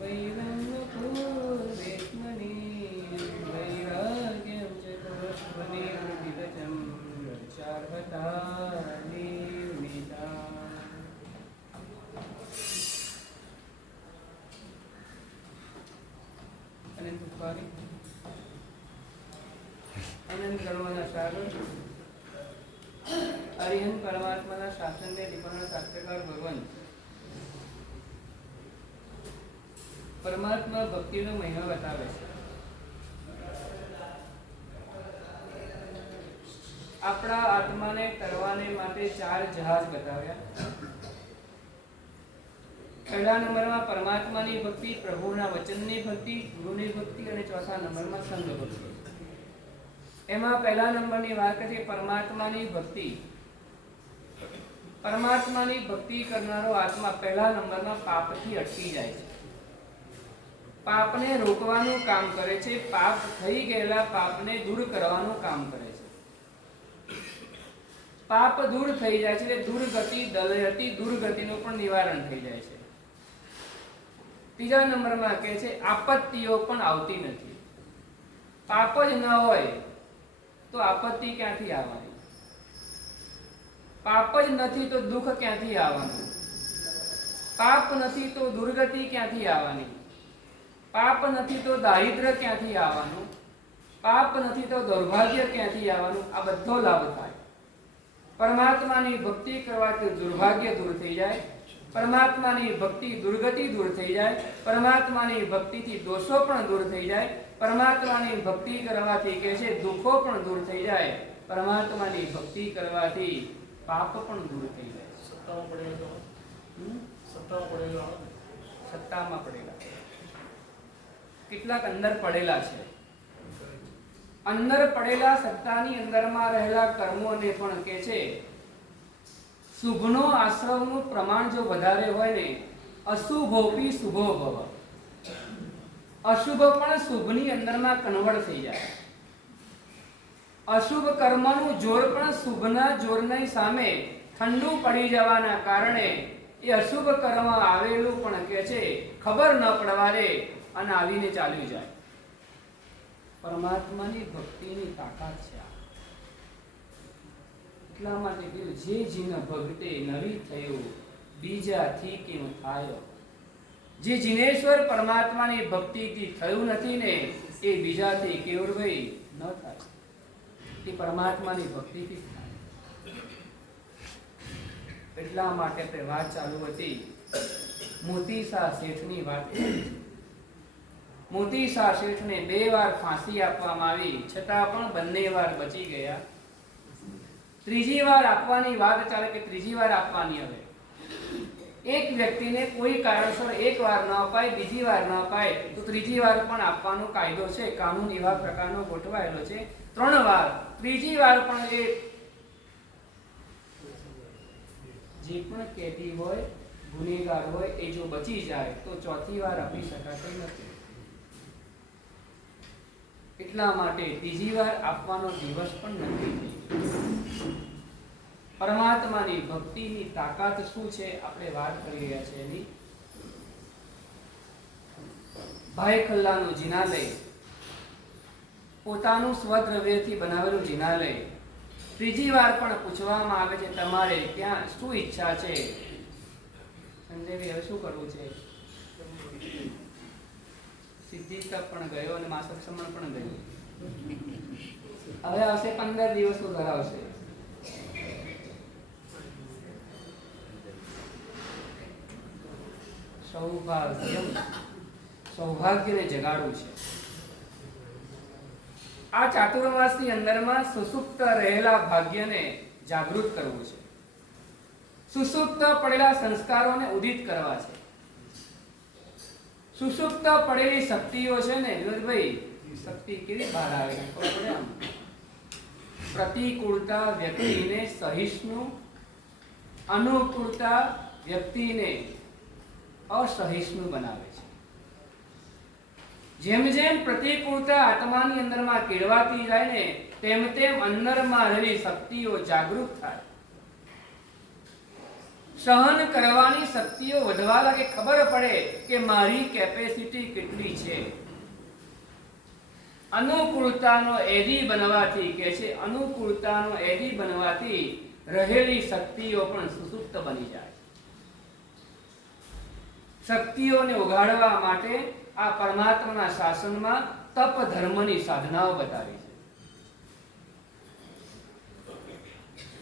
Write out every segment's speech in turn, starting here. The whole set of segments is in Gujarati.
વૈરમ પૂર્વેત્મનિ વૈરાગ્યમ ચ તોષ્વનિર્વિદચમ ચાર્વતાનિ વિનિતા. અને દુખારી આનંદ કરવાના સાગર અરિહંત પરમાત્માના શાસનને નિપુણ શાસ્ત્રકાર ભગવાન પરમાત્મા ભક્તિનો મહિમા બતાવે છે. આપણા આત્માને તરવાને માટે 4 જહાજ બતાવ્યા. પહેલા નંબરમાં પરમાત્માની ભક્તિ, પ્રભુના વચનની ભક્તિ, ગુરુની ભક્તિ અને ચોથા નંબરમાં સંઘ ભક્તિ. એમાં પહેલા નંબરની વાત કરીએ પરમાત્માની ભક્તિ. પરમાત્માની ભક્તિ કરનારો આત્મા પહેલા નંબરમાં પાપથી અટકી જાય છે. પાપને રોકવાનું કામ કરે છે. પાપ થઈ ગયેલા પાપને દૂર કરવાનું કામ કરે છે. પાપ દૂર થઈ જાય છે એટલે દુર્ગતિ, દલયતિ, દુર્ગતિનું પણ નિવારણ થઈ જાય છે. ત્રીજા નંબરમાં કહે છે આપત્તિઓ પણ આવતી નથી. પાપ જ ન હોય તો આપત્તિ ક્યાંથી આવવાની? પાપ જ નથી તો દુઃખ ક્યાંથી આવવાનું? પાપ નથી તો દુર્ગતિ ક્યાંથી આવવાની? પાપ નથી તો દારિદ્ર્ય ક્યાંથી આવવાનું? પાપ નથી તો દુર્ભાગ્ય ક્યાંથી આવવાનું? આ બધો લાભ થાય. પરમાત્માની ભક્તિ કરવાથી દુર્ભાગ્ય દૂર થઈ જાય. પરમાત્માની ભક્તિ દુર્ગતિ દૂર થઈ જાય. પરમાત્માની ભક્તિથી દોષો પણ દૂર થઈ જાય. પરમાત્માની ભક્તિ કરવાથી કે છે દુઃખો પણ દૂર થઈ જાય. પરમાત્માની ભક્તિ કરવાથી પાપ પણ દૂર થઈ જાય. સત્તામાં પડેલા કેટલાક અંદર પડેલા છે. અંદર પડેલા સત્તાની અંદરમાં રહેલા કર્મોને પણ કે છે શુભનો આશ્રવનું પ્રમાણ જો વધારે હોય ને અશુભોપી શુભો ભવ. અશુભ પણ શુભની અંદરમાં કન્વર્ટ થઈ જાય. અશુભ કર્મનું જોર પણ શુભના જોરની સામે ઠંડુ પડી જવાના કારણે એ અશુભ કર્મ આવેલું પણ કે છે ખબર ન પડવા દે અને આવીને ચાલ્યું જાય. પરમાત્માની ભક્તિની તાકાત છે. એટલા માટે કીધું જે જીન ભક્તે નવી થયો બીજાથી કેમ થાયો. જે જીનેશ્વર પરમાત્માની ભક્તિથી થયું નથી ને એ બીજાથી કેવળભાઈ ન થાય. એ પરમાત્માની ભક્તિથી થાય. એટલા માટે તે વાત ચાલુ હતી મોતીસા શેઠની વાત. મોતીસા શેઠને 2 વાર ફાંસી આપવામાં આવી છતાં પણ બંને વાર બચી ગયા. ત્રીજી વાર આપવાની વાત ચાલે કે ત્રીજી વાર આપવાની. હવે એક વ્યક્તિને કોઈ કારણસર એક વાર ન અપાય, બીજી વાર ન અપાય તો ત્રીજી વાર પણ આપવાનો કાયદો છે. કાનૂન એવા પ્રકારનો ગોઠવાયેલો છે. 3 વાર, ત્રીજી વાર પણ એ જે પણ કેદી હોય, ગુનેગાર હોય એ જો બચી જાય તો ચોથી વાર આપી શકાતી નથી. એટલા માટે ત્રીજી વાર આપવાનો દિવસ પણ નથી. પરમાત્માની ભક્તિની તાકાત શું છે આપણે વાત કરી રહ્યા છીએ. એની ભાઈ ખલ્લાનું જિનાલય, પોતાનું સ્વદ્રવ્યથી બનાવેલું જિનાલય, ત્રીજી વાર પણ પૂછવામાં આવે છે તમારે ત્યાં શું ઈચ્છા છે? સંજયભાઈ હવે શું કરવું છે? સિદ્ધિસ્તપ પણ ગયો અને માસક્ષમણ પણ ગયું. હવે આવશે 15 દિવસનો ધરાવશે. સૌભાગ્યને જગાડવું છે. આ ચાતુર્માસની અંદરમાં સુસુપ્ત રહેલા ભાગ્યને જાગૃત કરવું છે. સુસુપ્ત પડેલા સંસ્કારોને ઉદિત કરવા છે. સુસુપ્ત પડેલી શક્તિઓ છે ને વિનોદભાઈ, શક્તિ કેવી બહાર આવે ખબર પડે આમ. પ્રતિકૂળતા વ્યક્તિને સહિષ્ણુ, અનુકૂળતા વ્યક્તિને અસહિષ્ણુ બનાવે છે. જેમ જેમ પ્રતિકૂળતા આત્માની અંદરમાં કેળવાતી જાય ને તેમ તેમ અંદરમાં રહેલી શક્તિઓ જાગૃત થાય. સહન કરવાની શક્તિઓ વધવા લાગે, ખબર પડે કે મારી કેપેસિટી કેટલી છે. અનુકૂળતાનો એદી બનવાથી કે છે, અનુકૂળતાનો એદી બનવાથી રહેલી શક્તિઓ પણ સુસુપ્ત બની જાય. શક્તિઓને ઉગાડવા માટે આ પરમાત્માના શાસનમાં તપ ધર્મની સાધનાઓ બતાવી છે.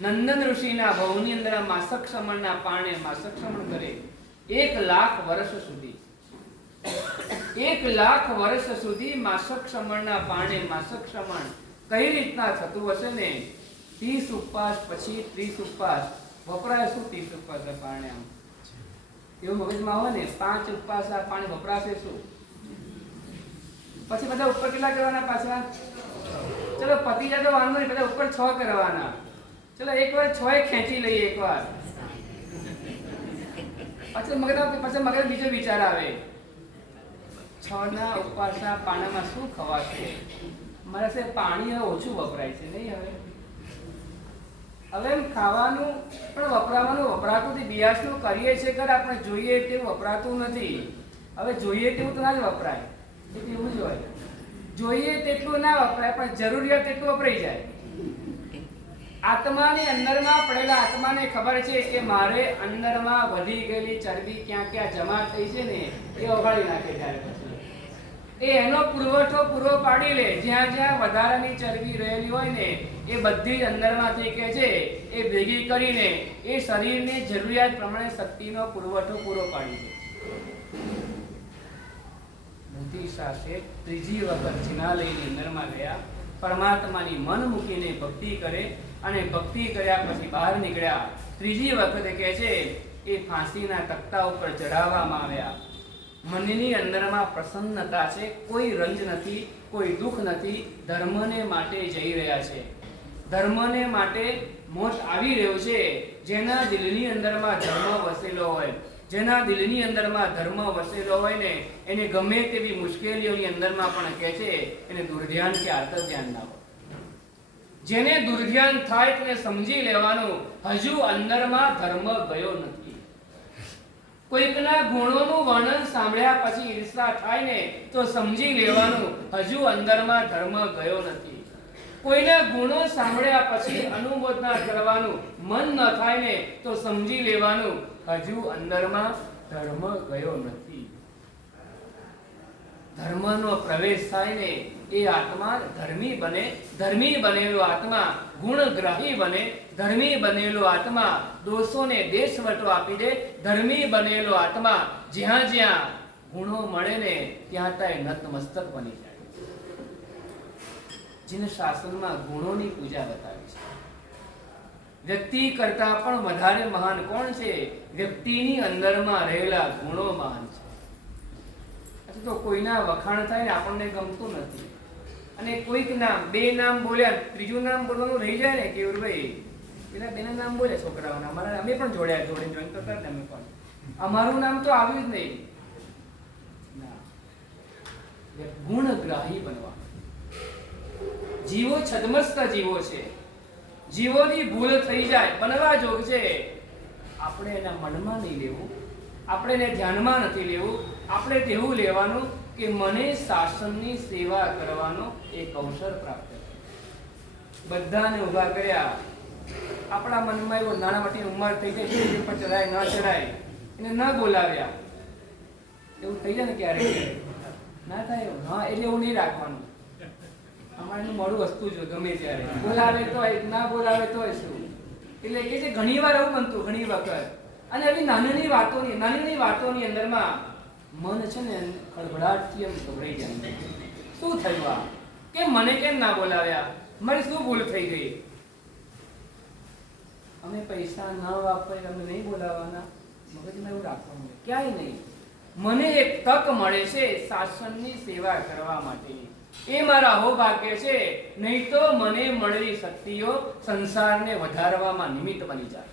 નંદન ઋષિના ભવની અંદર માસક સમણના પાણે માસક સમણ કરે 1,00,000 વર્ષ સુધી, 1,00,000 વર્ષ સુધી માસક સમણના પાણે માસક સમણ કઈ રીતના થતું હશે ને. 30 ઉપવાસ પછી 30 ઉપવાસ વપરાય શું? 30 ઉપવાસ પાણે આમ એવું મગજમાં હોય ને, 5 ઉપવાસ આ પાણી વપરાશે શું? પછી બધા ઉપર કેટલા કરવાના પાછા? ચલો પતિ જાય તો વાંધો નહીં, બધા ઉપર 6 કરવાના. ચલો એકવાર 6 ખેંચી લઈએ એકવાર. પછી મગજ બીજો વિચાર આવે, 6 ના ઉપવાસના પાણામાં શું ખવાશે? મારા સાહેબ પાણી હવે ઓછું વપરાય છે નહીં. હવે એમ ખાવાનું પણ વપરાતું બિયાસનું કરીએ છીએ કર, આપણે જોઈએ તેવું વપરાતું નથી. હવે જોઈએ તેવું તો ના જ વપરાય, એવું જ હોય. જોઈએ તેટલું ના વપરાય પણ જરૂરિયાત તેટલું વપરાઈ જાય. આત્માની અંદરમાં પડેલા આત્માને ખબર છે કે મારે અંદરમાં વધી ગયેલી ચરબી ક્યાં ક્યાં જમા થઈ છે ને એ ઓગાળી નાખે. ત્યારે પછી એ એનો પુરવઠો પૂરો પાડી લે. જ્યાં જ્યાં વધારાની ચરબી રહેલી હોય ને એ બધી જ અંદરમાંથી કે છે એ ભેગી કરીને એ શરીરની જરૂરિયાત પ્રમાણે શક્તિનો પુરવઠો પૂરો પાડી દે. બુદ્ધિશા શેઠ ત્રીજી વખત જિનાલયની અંદરમાં ગયા, પરમાત્માની મન મૂકીને ભક્તિ કરે અને ભક્તિ કર્યા પછી બહાર નીકળ્યા. ત્રીજી વખતે કહે છે એ ફાંસીના તખ્તા ઉપર ચડાવવામાં આવ્યા. મનની અંદરમાં પ્રસન્નતા છે, કોઈ રંજ નથી, કોઈ દુઃખ નથી. ધર્મને માટે જઈ રહ્યા છે, ધર્મને માટે મોત આવી રહ્યો છે. જેના દિલની અંદરમાં ધર્મ વસેલો હોય, જેના દિલની અંદરમાં ધર્મ વસેલો હોય ને એને ગમે તેવી મુશ્કેલીઓની અંદરમાં પણ કહે છે એને દુર્ધ્યાન કે આર્તધ્યાન ના હોય. જેને દુર્ધ્યાન થાય તેને સમજી લેવાનું હજુ અંદરમાં ધર્મ ગયો નથી. કોઈકના ગુણોનું વર્ણન સાંભળ્યા પછી ઈર્ષા થાય ને તો સમજી લેવાનું હજુ અંદરમાં ધર્મ ગયો નથી. કોઈના ગુણો સાંભળ્યા પછી અનુમોદના કરવાનું મન ન થાય ને તો સમજી લેવાનું હજુ અંદરમાં ધર્મ ગયો નથી. ધર્મનો પ્રવેશ થાય ને એ આત્મા ધર્મી બને. ધર્મી બનેલો આત્મા ગુણગ્રાહી બને. ધર્મી બનેલો આત્મા દોષોને દેશવટો આપી દે. ધર્મી બનેલો આત્મા જ્યાં જ્યાં ગુણો મળે ને ત્યાં ત્યાં નતમસ્તક બની જાય. જીન શાસનમાં ગુણોની પૂજા બતાવી છે. વ્યક્તિ કરતા પણ વધારે મહાન કોણ છે? વ્યક્તિની અંદરમાં રહેલા ગુણો મહાન છે. તો કોઈના વખાણ થાય ને આપણને ગમતું નથી અને કોઈક નામ, 2 નામ બોલ્યા, ત્રીજું નામ બોલવાનું રહી જાય ને કેવરભાઈ પેલા 2 નામ બોલે છોકરાઓના. અમારા અમે પણ જોડે જોઈન કરતા ને અમે પણ અમારું નામ તો આવ્યું જ નહીં. ગુણગ્રાહી બનવા. જીવો છદમસ્ત જીવો છે, જીવોની ભૂલ થઈ જાય બનવા જોગ છે. આપણે એના મનમાં નહીં લેવું, આપણે એને ધ્યાનમાં નથી લેવું. આપણે તેવું લેવાનું કે મને શાસનની સેવા કરવાનો એક અવસર પ્રાપ્ત થયો. બધાને ઊભા કર્યા. આપણા મનમાં એવો નાણાવટીની ઉંમર થઈ જાય પર ચડાય ન ચડાય એને ન બોલાવ્યા એવું થઈ જાય ને ક્યારેક ના થાય એવું. હા એટલે એવું નહીં રાખવાનું. અમારે મોડું વસ્તુ જો ગમે ત્યારે બોલાવે તો ના બોલાવે તો શું. એટલે કે છે ઘણી વાર એવું બનતું, ઘણી વખત. અને આવી નાની વાતોની અંદરમાં મન છે ને ખળભળાટથી એમ ગભરાઈ જાય. શું થયું આ? કે મને કેમ ના બોલાવ્યા? મારી શું ભૂલ થઈ ગઈ? અમે પૈસા ના વાપરીએ, અમે નહીં બોલાવવાના. મગજમાં એવું રાખવાનું ક્યાંય નહીં. મને એક તક મળે છે શાસનની સેવા કરવા માટે. એ મારા હોભાગ્ય છે. નહીં તો મને મળેલી શક્તિઓ સંસારને વધારવામાં નિમિત્ત બની જાય.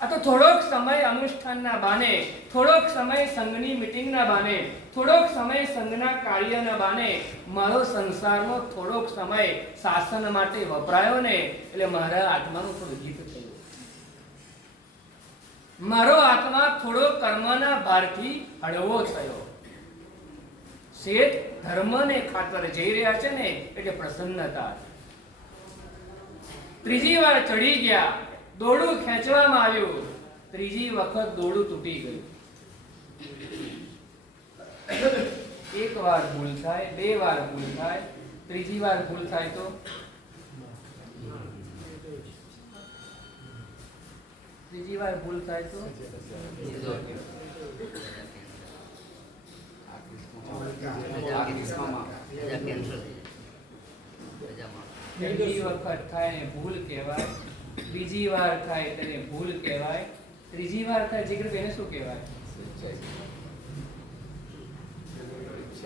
આ તો થોડોક સમય અનુષ્ઠાનના બાને, થોડોક સમય સંઘની મીટિંગના બાને, થોડોક સમય સંઘના કાર્યના બાને મારો સંસારનો થોડોક સમય શાસન માટે વપરાયો ને એટલે મારા આત્માનું થોડું ગીત થયું. મારો આત્મા થોડો કર્મના ભારથી હળવો થયો. શેઠ ધર્મને ખાતર જઈ રહ્યા છે ને એટલે પ્રસન્નતા. ત્રીજી વાર ચડી ગયા, દોરડું ખેંચવામાં આવ્યું, ત્રીજી વખત દોરડું તૂટી ગયું. એક વાર ભૂલ થાય, બે વાર ભૂલ થાય, ત્રીજી વાર ભૂલ થાય તો ત્રીજી વાર ભૂલ થાય તો પહેલી વખત થાય ને ભૂલ કહેવાય, બીજી વાર થાય તેને ભૂલ કહેવાય, ત્રીજી વાર થાય જીગરબેન શું કહેવાય?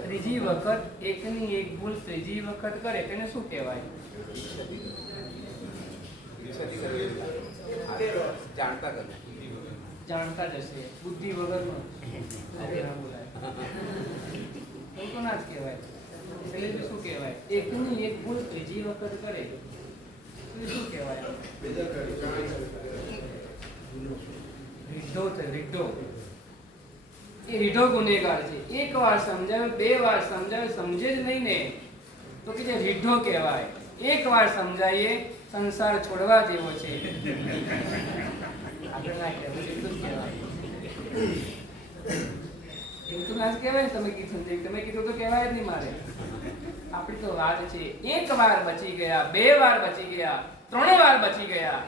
ત્રીજી વખત એકની એક ભૂલ ત્રીજી વખત કરે તેને શું કહેવાય? જાણતા જ હશે, બુદ્ધિ વગરનો તો ના જ કહેવાય. એટલે શું કહેવાય? એકની એક ભૂલ ત્રીજી વખત કરે શું કહેવાય? રીઢો છે, રીઢો. એ રીઢો ગુનેગાર છે. એક વાર સમજાવ્યું, બે વાર સમજાવ્યું, સમજે જ નહીં ને તો કે જે રીઢો કહેવાય. એક વાર સમજાઈએ સંસાર છોડવા જેવો છે. આપણે ના કહેવાય, એટલું જ કહેવાય. એવું તો ના જ કહેવાય ને. તમે કીધું તો કહેવાય જ નહીં મારે. આપણી તો વાત છે એક વાર બચી ગયા, બે વાર બચી ગયા, ત્રણ વાર બચી ગયા.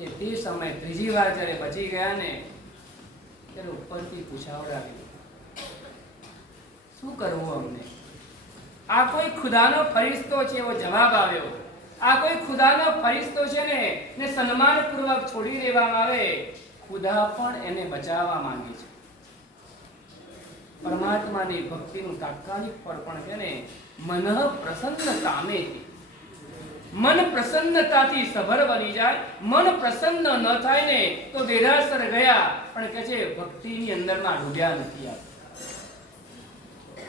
એ તે સમય ત્રીજી વાર જ્યારે બચી ગયા ને ત્યારે ઉપરથી પૂછાવડાવ્યું, શું કરવું અમને? આ કોઈ ખુદાનો ફરિશ્તો છે? એવો જવાબ આવ્યો. આ કોઈ ખુદાનો ફરિશ્તો છે ને સન્માનપૂર્વક છોડી દેવામાં આવે. ખુદા પણ એને બચાવવા માંગે છે. પરમાત્માની ભક્તિનું તાત્કાલિક ફળ પણ છે ને મન પ્રસન્ન કામેથી. મન પ્રસન્નતાથી સભર બની જાય. મન પ્રસન્ન ન થાય ને તો દેરાસર ગયા, પણ કે છે ભક્તિની અંદરમાં ડૂબ્યા નથી.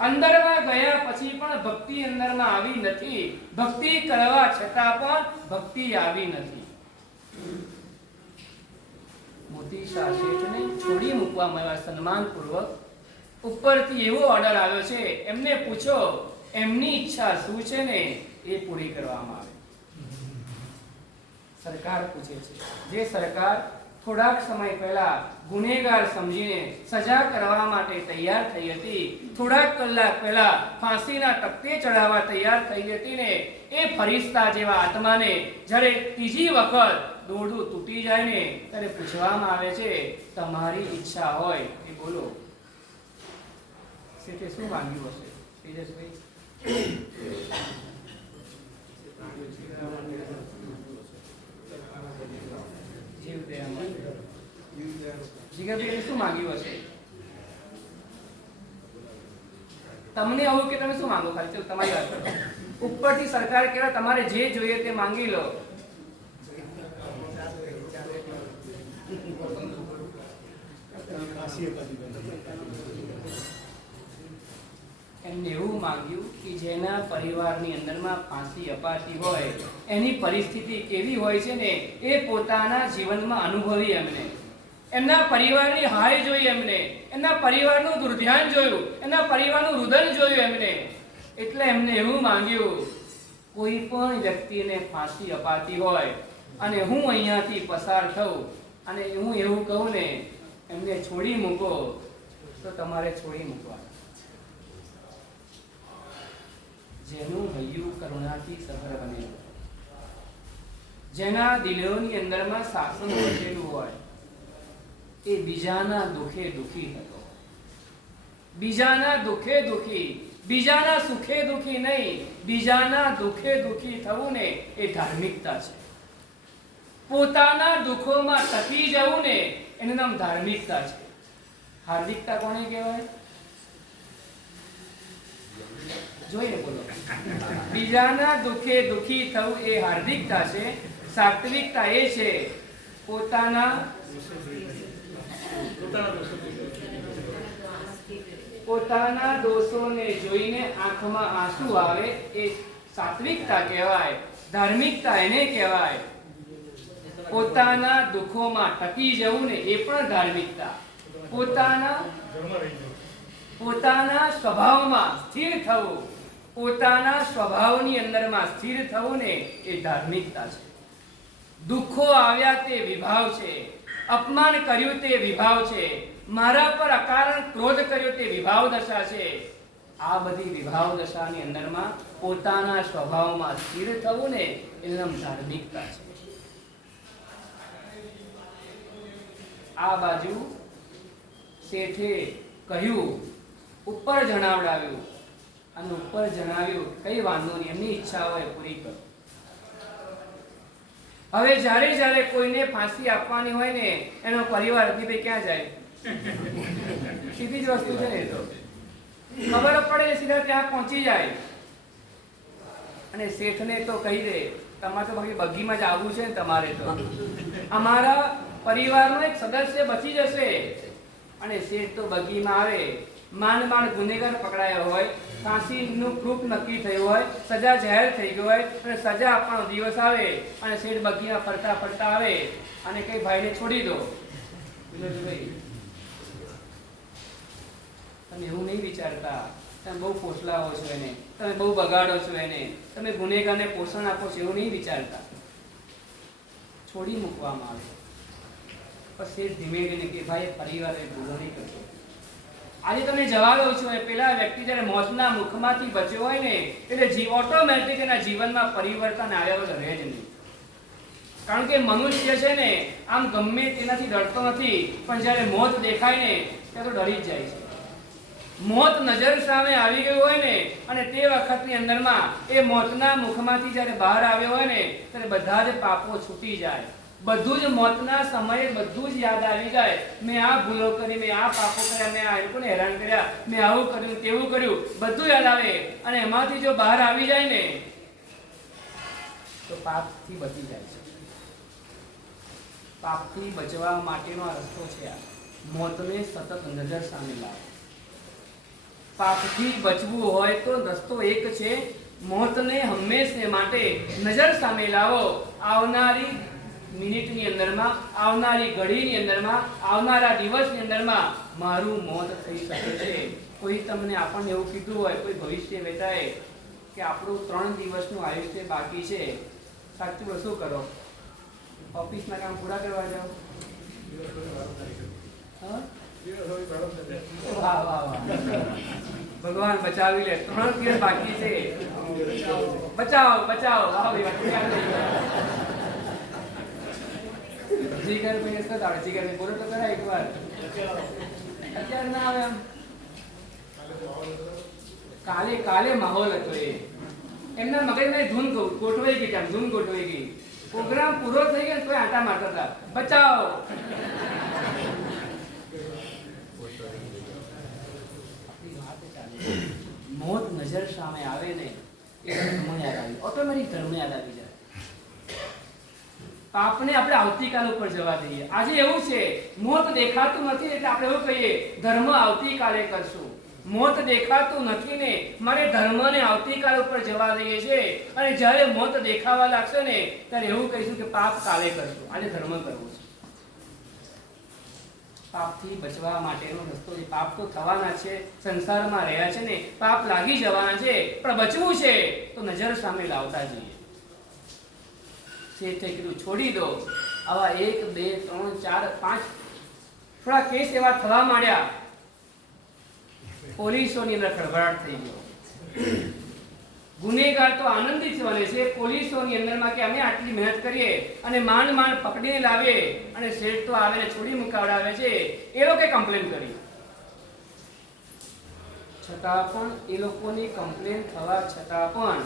અંદરમાં ગયા પછી પણ ભક્તિ અંદરમાં આવી નથી. ભક્તિ કરવા છતાં પણ ભક્તિ આવી નથી. મોતી શાહ શેઠને છોડી મૂકવામાં આવ્યા સન્માનપૂર્વક. ઉપરથી એવો ઓર્ડર આવ્યો છે, એમને પૂછો એમની ઈચ્છા શું છે ને એ પૂરી કરવામાં આવે. સરકાર પૂછે છે. જે સરકાર થોડાક સમય પહેલા ગુનેગાર સમજીને સજા કરવા માટે તૈયાર થઈ હતી, થોડાક કલાક પહેલા ફાંસીના તખ્તે ચડાવવા તૈયાર થઈ હતી ને એ ફરિશ્તા જેવા આત્માને જ્યારે ત્રીજી વખત દોરડું તૂટી જાય ને ત્યારે પૂછવામાં આવે છે, તમારી ઈચ્છા હોય એ બોલો. શેઠે શું માંગ્યું હશે તેજસભાઈ? જીગરભાઈ શું માંગ્યું હશે? તમને આવું કે તમે શું માંગો? ખાલી ચલો તમારી વાત કરો. ઉપરથી સરકાર કહેવાય તમારે જે જોઈએ તે માંગી લો. એમને એવું માંગ્યું કે જેના પરિવારની અંદરમાં ફાંસી અપાતી હોય એની પરિસ્થિતિ કેવી હોય છે ને એ પોતાના જીવનમાં અનુભવી. એમના પરિવારની હાય જોઈ, એમના પરિવારનું દુર્ધ્યાન જોયું, એમના પરિવારનું રુદન જોયું એમને. એટલે એમને એવું માંગ્યું, કોઈ પણ વ્યક્તિને ફાંસી અપાતી હોય અને હું અહીંયાથી પસાર થઉં અને હું એવું કહું ને એમને છોડી મૂકો તો તમારે છોડી મૂકવા. જેનું હૈયું કરુણાથી સભર બનેલું, જેના દિલોની અંદરમાં શાસન વસેલું હોય એ બીજાના દુખે દુખી હતો. બીજાના દુખે દુખી, બીજાના સુખે દુખી નહીં, બીજાના દુખે દુખી થવું ને એ ધાર્મિકતા છે. પોતાના દુખોમાં ટકી જવું ને એનું નામ ધાર્મિકતા છે. હાર્દિકતા કોને કહેવાય? જોઈને બોલો. બીજાના દુખે દુખી થવું એ હાર્દિકતા છે. સાત્વિકતા એ છે પોતાના દોષોને જોઈને આંખમાં આંસુ આવે એ સાત્વિકતા કહેવાય. ધાર્મિકતા એને કહેવાય પોતાના દુઃખોમાં ટકી જવું ને એ પણ ધાર્મિકતા. પોતાના સ્વભાવમાં સ્થિર થવું, પોતાના સ્વભાવની અંદરમાં સ્થિર થવું ને એ ધાર્મિકતા છે. દુઃખો આવ્યા તે વિભાવ છે, અપમાન કર્યું તે વિભાવ છે, મારા પર અકારણ ક્રોધ કર્યો તે વિભાવ દશા છે. આ બધી વિભાવ દશાની અંદરમાં પોતાના સ્વભાવમાં સ્થિર થવું ને એનું નામ ધાર્મિકતા છે. આ બાજુ શેઠે કહ્યું, ઉપર જણાવડાવ્યું અને ઉપર જણાવ્યું કઈ વાંધો નહીં, એમની ઈચ્છા હોય પૂરી કરો. હવે જ્યારે જ્યારે કોઈને ફાંસી આપવાની હોય ને એનો પરિવાર ભાઈ ક્યાં જાય? સીધી જ વસ્તુ છે. તો ખબર પડે સીધા ત્યાં પહોંચી જાય અને શેઠને તો કહી દે, તમારે તો બાકી બગીમાં જ આવવું છે ને તમારે તો, અમારા પરિવારનો એક સદસ્ય બચી જશે. અને શેઠ તો બગીમાં આવે, માંડ ગુનેગાર પકડાયો હોય, ફાંસીનું પ્રૂફ નક્કી થયું હોય, સજા જાહેર થઈ ગઈ હોય અને સજા આપવાનો દિવસ આવે અને શેઠ બગીમાં ફરતા ફરતા આવે અને કઈ ભાઈને છોડી દો. ભાઈ તમે એવું નહીં વિચારતા, તમે બહુ પોસલાવો છો એને, તમે બહુ બગાડો છો એને, તમે ગુનેગારને પોષણ આપો છો, એવું નહીં વિચારતા. છોડી મૂકવામાં આવે. પછી ધીમે ધીમે કે ભાઈ પરિવારે ભૂલો નહીં કરતો. આજે તમે જવા દો છો, પેલા વ્યક્તિ જ્યારે મોતના મુખમાંથી બચ્યો હોય ને એટલે ઓટોમેટિક એના જીવનમાં પરિવર્તન આવ્યા વગર રહે જ નહીં. કારણ કે મનુષ્ય છે ને આમ ગમે તેનાથી ડરતો નથી, પણ જ્યારે મોત દેખાય ને ત્યારે તો ડરી જ જાય છે. મોત નજર સામે આવી ગયું હોય ને અને તે વખતની અંદરમાં એ મોતના મુખમાંથી જ્યારે બહાર આવ્યો હોય ને ત્યારે બધા જ પાપો છૂટી જાય. બધું જ મોતના સમયે બધું જ યાદ આવી જાય. મેં આ ભૂલો કરી, મેં આ પાપો કર્યા, મેં આ લોકોને હેરાન કર્યા, મેં આવું કર્યું, તેવું કર્યું, બધું યાદ આવે. અને એમાંથી જો બહાર આવી જાય ને તો પાપથી બચી જાય છે. પાપથી બચવા માટેનો આ રસ્તો છે. આ મોતને સતત નજર સામે લાવો. પાપથી બચવું હોય તો રસ્તો એક છે, મોતને હંમેશા માટે નજર સામે લાવો. આવનારી મિનિટની અંદરમાં, આવનારી ઘડીની અંદરમાં, આવનારા દિવસની અંદરમાં મારું મોત થઈ શકે છે. કોઈ તમને આપણને એવું કીધું હોય, કોઈ ભવિષ્ય વેતાએ કે આપણું 3 દિવસનું આયુષ્ય બાકી છે, સાચું શું કરો? ઓફિસના કામ પૂરા કરવા જાઓ? વાહ વાહ વાહ, ભગવાન બચાવી લે. 3 દિવસ બાકી છે, બચાવો બચાવો. જીગર ભાઈ શું તારે? જીગર ભાઈ બોલો તો ખરા એકવાર. અત્યારે ના આવે. આમ કાલે માહોલ હતો. એમના મગજમાં ધૂન ગોઠવાઈ ગઈ, ધૂન ગોઠવાઈ ગઈ. પ્રોગ્રામ પૂરો થઈ ગયો તો આટા મારતા હતા, બચાવો. મોત નજર સામે આવે ને એ ધર્મ યાદ આવી, ઓટોમેટિક ધર્મ યાદ આવી જાય. પાપને આપણે આવતીકાલ ઉપર જવા દઈએ. આજે એવું છે, મોત દેખાતું નથી એટલે આપણે એવું કહીએ ધર્મ આવતીકાલે કરશું. મોત દેખાતું નથી ને મારે ધર્મને આવતીકાલ ઉપર જવા દઈએ છે. અને જ્યારે મોત દેખાવા લાગશે ને ત્યારે એવું કહીશું કે પાપ કાલે કરશું, આજે ધર્મ કરવું છે. પાપથી બચવા માટેનો રસ્તો છે. પાપ તો થવાના છે, સંસારમાં રહ્યા છે ને, પાપ લાગી જવાના છે, પણ બચવું છે તો નજર સામે લાવતા જઈએ. શેઠે કીધું છોડી દો. આવા 1 2 3 4 5 થોડા કેસ એવા થવા માંડ્યા. પોલીસોની અંદર ખળભળાટ થઈ ગયો. ગુનેગાર તો આનંદિત બને છે પોલીસોની અંદરમાં કે અમે આટલી મહેનત કરીએ અને માંડ પકડીને લાવીએ અને શેઠ તો આવે ને છોડી મુકાવડાવે છે. એ લોકોએ કમ્પ્લેન કરી, છતાં પણ એ લોકોની કમ્પ્લેન થવા છતાં પણ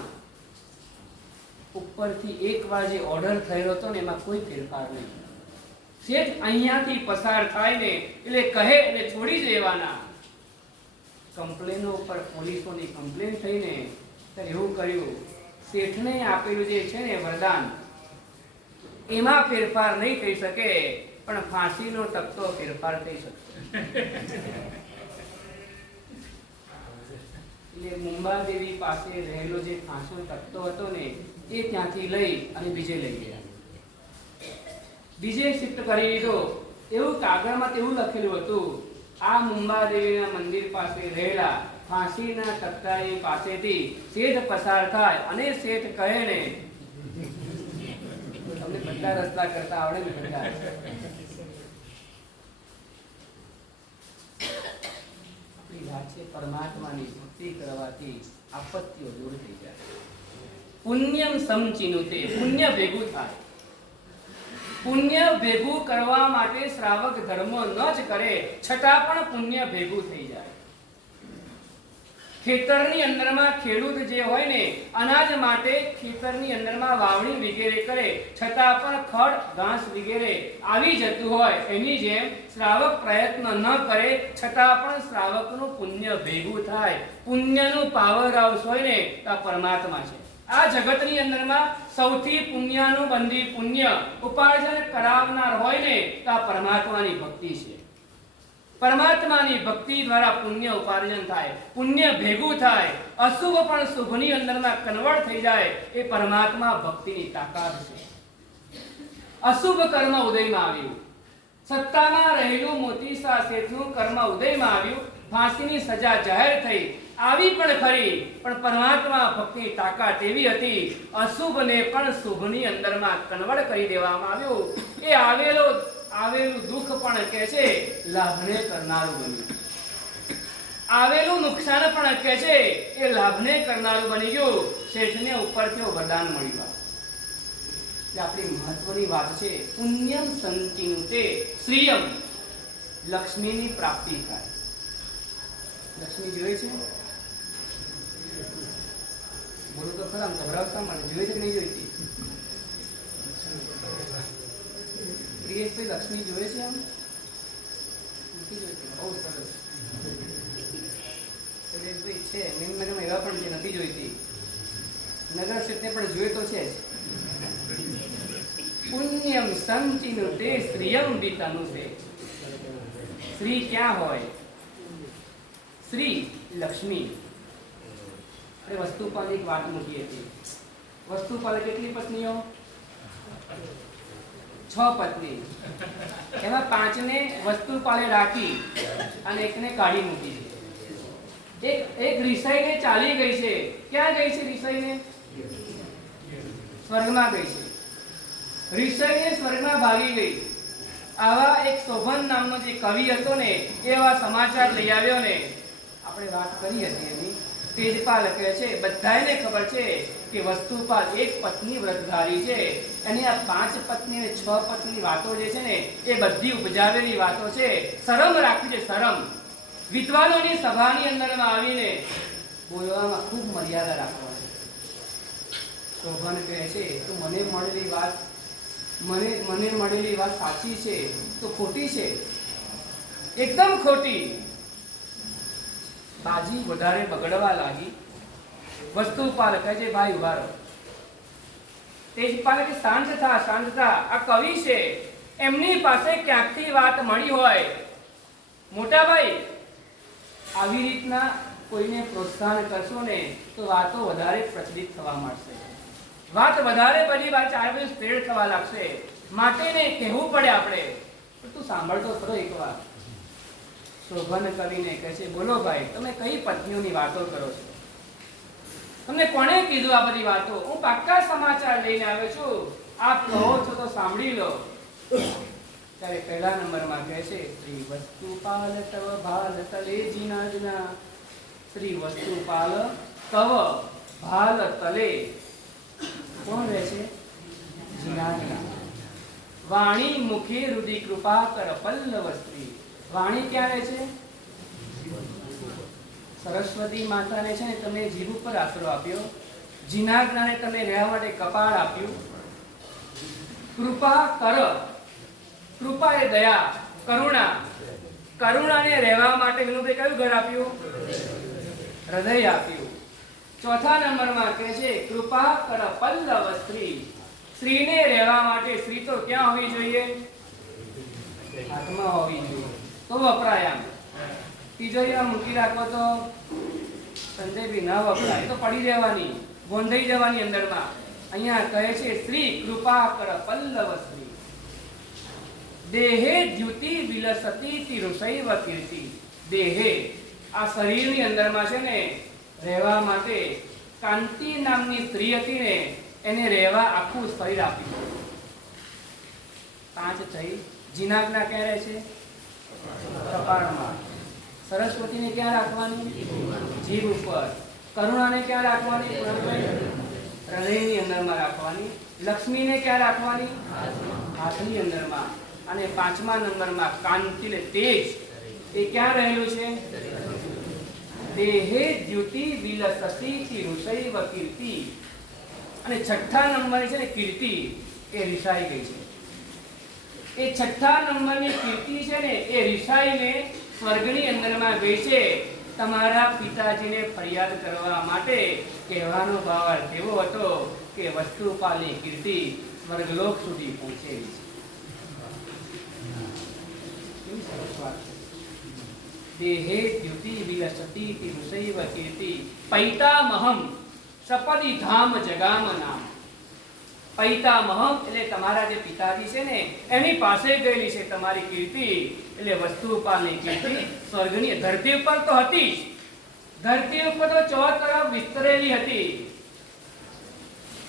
ઉપરથી એકવાર જે ઓર્ડર થયેલો હતો ને એમાં કોઈ ફેરફાર નહીં. શેઠ અહીંયાથી પસાર થાય ને એટલે કહે એટલે છોડી દેવાના. કમ્પ્લેનો ઉપર પોલીસોની કમ્પ્લેન થઈને ત્યારે એવું કર્યું, શેઠને આપેલું જે છે ને વરદાન એમાં ફેરફાર નહીં થઈ શકે, પણ ફાંસીનો તકતો ફેરફાર થઈ શકે. એટલે મુંબાદેવી પાસે રહેલો જે ફાંસીનો તકતો હતો ને એ ત્યાંથી લઈ અને બીજે લઈ ગયા. બીજે શિફ્ટ કરી દીધો. એવું કાગળમાં તેવું લખેલું હતું, આ મુંબાદેવીના મંદિર પાસે રહેલા ફાંસીના તખ્તાની પાસેથી શેઠ પસાર થાય અને શેઠ કહે ને, તમને બધા રસ્તા કરતા આવડે ને બધા. આપણી વાત છે પરમાત્માની ભક્તિ કરવાથી આપત્તિઓ દૂર થઈ જાય. પુણ્યમ સમચિનુતે, પુણ્ય ભેગું થાય. પુણ્ય ભેગું કરવા માટે શ્રાવક ધર્મ ન જ કરે છતાં પણ પુણ્ય ભેગું થઈ જાય. ખેતરની અંદરમાં ખેડૂત જે હોય ને, અનાજ માટે ખેતરની અંદરમાં વાવણી વગેરે કરે છતાં પણ ખડ ઘાસ વગેરે આવી જતું હોય, એની જેમ શ્રાવક પ્રયત્ન ન કરે છતાં પણ શ્રાવકનું પુણ્ય ભેગું થાય. પુણ્યનું પાવર હાઉસ હોય ને તો પરમાત્મા છે. આ જગતની અંદરમાં સૌથી પુણ્યનું બંધી પુણ્ય ઉપાર્જન કરાવનાર હોય ને તો પરમાત્માની ભક્તિ છે. પરમાત્માની ભક્તિ દ્વારા પુણ્ય ઉપાર્જન થાય, પુણ્ય ભેગું થાય, અશુભ પણ શુભની અંદરમાં કન્વર્ટ થઈ જાય. એ પરમાત્મા ભક્તિની તાકાત છે. અશુભ કર્મ ઉદયમાં આવ્યું, સત્તામાં રહેલું મોતીસા શેઠનું કર્મ ઉદયમાં આવ્યું, ફાંસીની સજા જાહેર થઈ, આવી પણ ખરી, પણ પરમાત્મા ભક્તિની તાકાત એવી હતી, અશુભને પણ શુભની અંદરમાં કન્વર્ટ કરી દેવામાં આવ્યું. એ આવેલું દુઃખ પણ કે છે લાભને કરનારું બન્યું, આવેલું નુકસાન પણ કે છે એ લાભને કરનારું બની ગયું. શેઠને ઉપરથી વરદાન મળ્યું. એટલે આપણી મહત્વની વાત છે, પુણ્યમ સંચિનુતે શ્રિયમ, લક્ષ્મીની પ્રાપ્તિ થાય. લક્ષ્મી જોઈએ છે? બોલો તો ખરા, ગભરાવતા મને જોઈએ છે કે નહીં જોઈતી? લક્ષ્મી જોઈએ છે? આમ નથી જોઈતી. બહુ સરસ. સુરેશભાઈ છે, મેમ એવા પણ છે, નથી જોઈતી. નગર ક્ષેત્રે પણ જોઈએ તો છે જ. પુણ્યમ સંચિનુતે શ્રિયમ વિતનુતે. શ્રી ક્યાં હોય? શ્રી લક્ષ્મી. વસ્તુપાલ એક વાત મૂકી હતી. વસ્તુપાલે કેટલી પત્નીઓ? 6 પત્ની. એમાં 5 ને વસ્તુપાલે રાખી અને એકને કાઢી મૂકી છે. એક રિસાઈને ચાલી ગઈ છે. ક્યાં ગઈ છે રિસાઈને? સ્વર્ગમાં ગઈ છે. રિસાઈને સ્વર્ગમાં ભાગી ગઈ. આવા એક શોભન નામનો જે કવિ હતો ને, એવા સમાચાર લઈ આવ્યો ને. આપણે વાત કરી હતી એની. તેજપાલ કહે છે, બધાને ખબર છે કે વસ્તુપાલ એક પત્ની વ્રતધારી છે. અને આ 5 પત્ની અને 6 પત્ની વાતો જે છે ને, એ બધી ઉપજાવેલી વાતો છે. શરમ રાખવી છે, શરમ. વિદ્વાનોની સભાની અંદરમાં આવીને બોલવામાં ખૂબ મર્યાદા રાખવાની. શોભન કહે છે, તો મને મળેલી વાત સાચી છે તો ખોટી છે? એકદમ ખોટી. બાજી વધારે બગડવા લાગી. વસ્તુપાલ કહે છે, ભાઈ ઉભા રહો. તેજપાલ કે શાંત થા, શાંત થા. આ કવિ છે, એમની પાસે ક્યાંકથી વાત મળી હોય. મોટા ભાઈ, આવી રીતના કોઈને પ્રોત્સાહન કરશો ને તો વાતો વધારે પ્રચલિત થવા માંડશે. વાત વધારે બધી વાત ચારે બાજુ સ્પ્રેડ થવા લાગશે. માટે ને કહેવું પડે આપણે, તું સાંભળતો ખરો એકવાર. શોભન કવિને કહે છે, બોલો ભાઈ, તમે કઈ પત્નીઓની વાતો કરો છો? તમને કોણે કીધું આ બધી વાતો? હું પાક્કા સમાચાર લઈને આવ્યો છું. આપ કહો છો તો સાંભળી લો. ત્યારે પહેલા નંબરમાં કહે છે, શ્રી વસ્તુપાલ તવ ભાલ તલે જીનાજના. શ્રી વસ્તુપાલ તવ ભાલ તલે. કોણ રહે છે? જીનાજના. વાણી મુખે રુધિ કૃપા કર પલ્લવ સ્ત્રી. વાણી ક્યાં રહે છે? સરસ્વતી માતાને છે ને તમે જીભ ઉપર આશરો આપ્યો. જીનાજ્ઞાને તમે રહેવા માટે કપાળ આપ્યું. કૃપા કર. કૃપા એ દયા, કરુણા. કરુણાને રહેવા માટે વિનુભાઈ કયું ઘર આપ્યું? હૃદય આપ્યું. ચોથા નંબરમાં કહે છે, કૃપા કર પલ્લવ સ્ત્રી. સ્ત્રીને રહેવા માટે સ્ત્રી તો ક્યાં હોવી જોઈએ? હાથમાં હોવી જોઈએ તો વપરાય. આમ તિજોરીમાં મૂકી રાખો તો સંજયભાઈ ન વપરાય, તો પડી રહેવાની, ગોંધાઈ જવાની અંદરમાં. અહીંયા કહે છે, શ્રી કૃપા કર પલ્લવ સ્ત્રી. દેહે દ્યુતિ વિલસતી તિરુષૈવ કીર્તિ. દેહે આ શરીરની અંદરમાં છે ને રહેવા માટે કાંતિ નામની સ્ત્રી હતી ને એને રહેવા આખું શરીર આપ્યું. 5 થઈ. જીનાગના ક્યાં રહે છે? કપાળમાં. સરસ્વતીને ક્યાં રાખવાની? જીભ ઉપર. કરુણાને ક્યાં રાખવાની? હૃદયની અંદરમાં રાખવાની. લક્ષ્મીને ક્યાં રાખવાની? હાથની અંદરમાં. અને 5મા નંબરમાં કાંતિ તેજ એ ક્યાં રહેલું છે? દેહે દ્યુતિ વિલસતી તિરુષૈવ કીર્તિ. અને 6થા નંબરની છે ને કીર્તિ એ રિસાઈ ગઈ છે. એ 6થા નંબરની કીર્તિ છે ને એ રિસાઈને સ્વર્ગની અંદરમાં ગઈ છે. તમારા પિતાજીને ફરિયાદ કરવા માટે કહેવાનો ભાવ એવો હતો કે વસ્તુપાલની કીર્તિ સ્વર્ગલોક સુધી પહોંચેલી છે. દેહે દ્યુતિ વિલસતી તિરુષૈવ કીર્તિ પૈતામહમ સપદી ધામ જગામ નામ. પૈતામહમ એટલે તમારા જે પિતાજી છે ને એની પાસે ગયેલી છે તમારી કીર્તિ. એટલે વસ્તુપાલની કીર્તિ સ્વર્ગની ધરતી ઉપર તો હતી જ. ધરતી ઉપર તો ચોર તરફ વિસ્તરેલી હતી,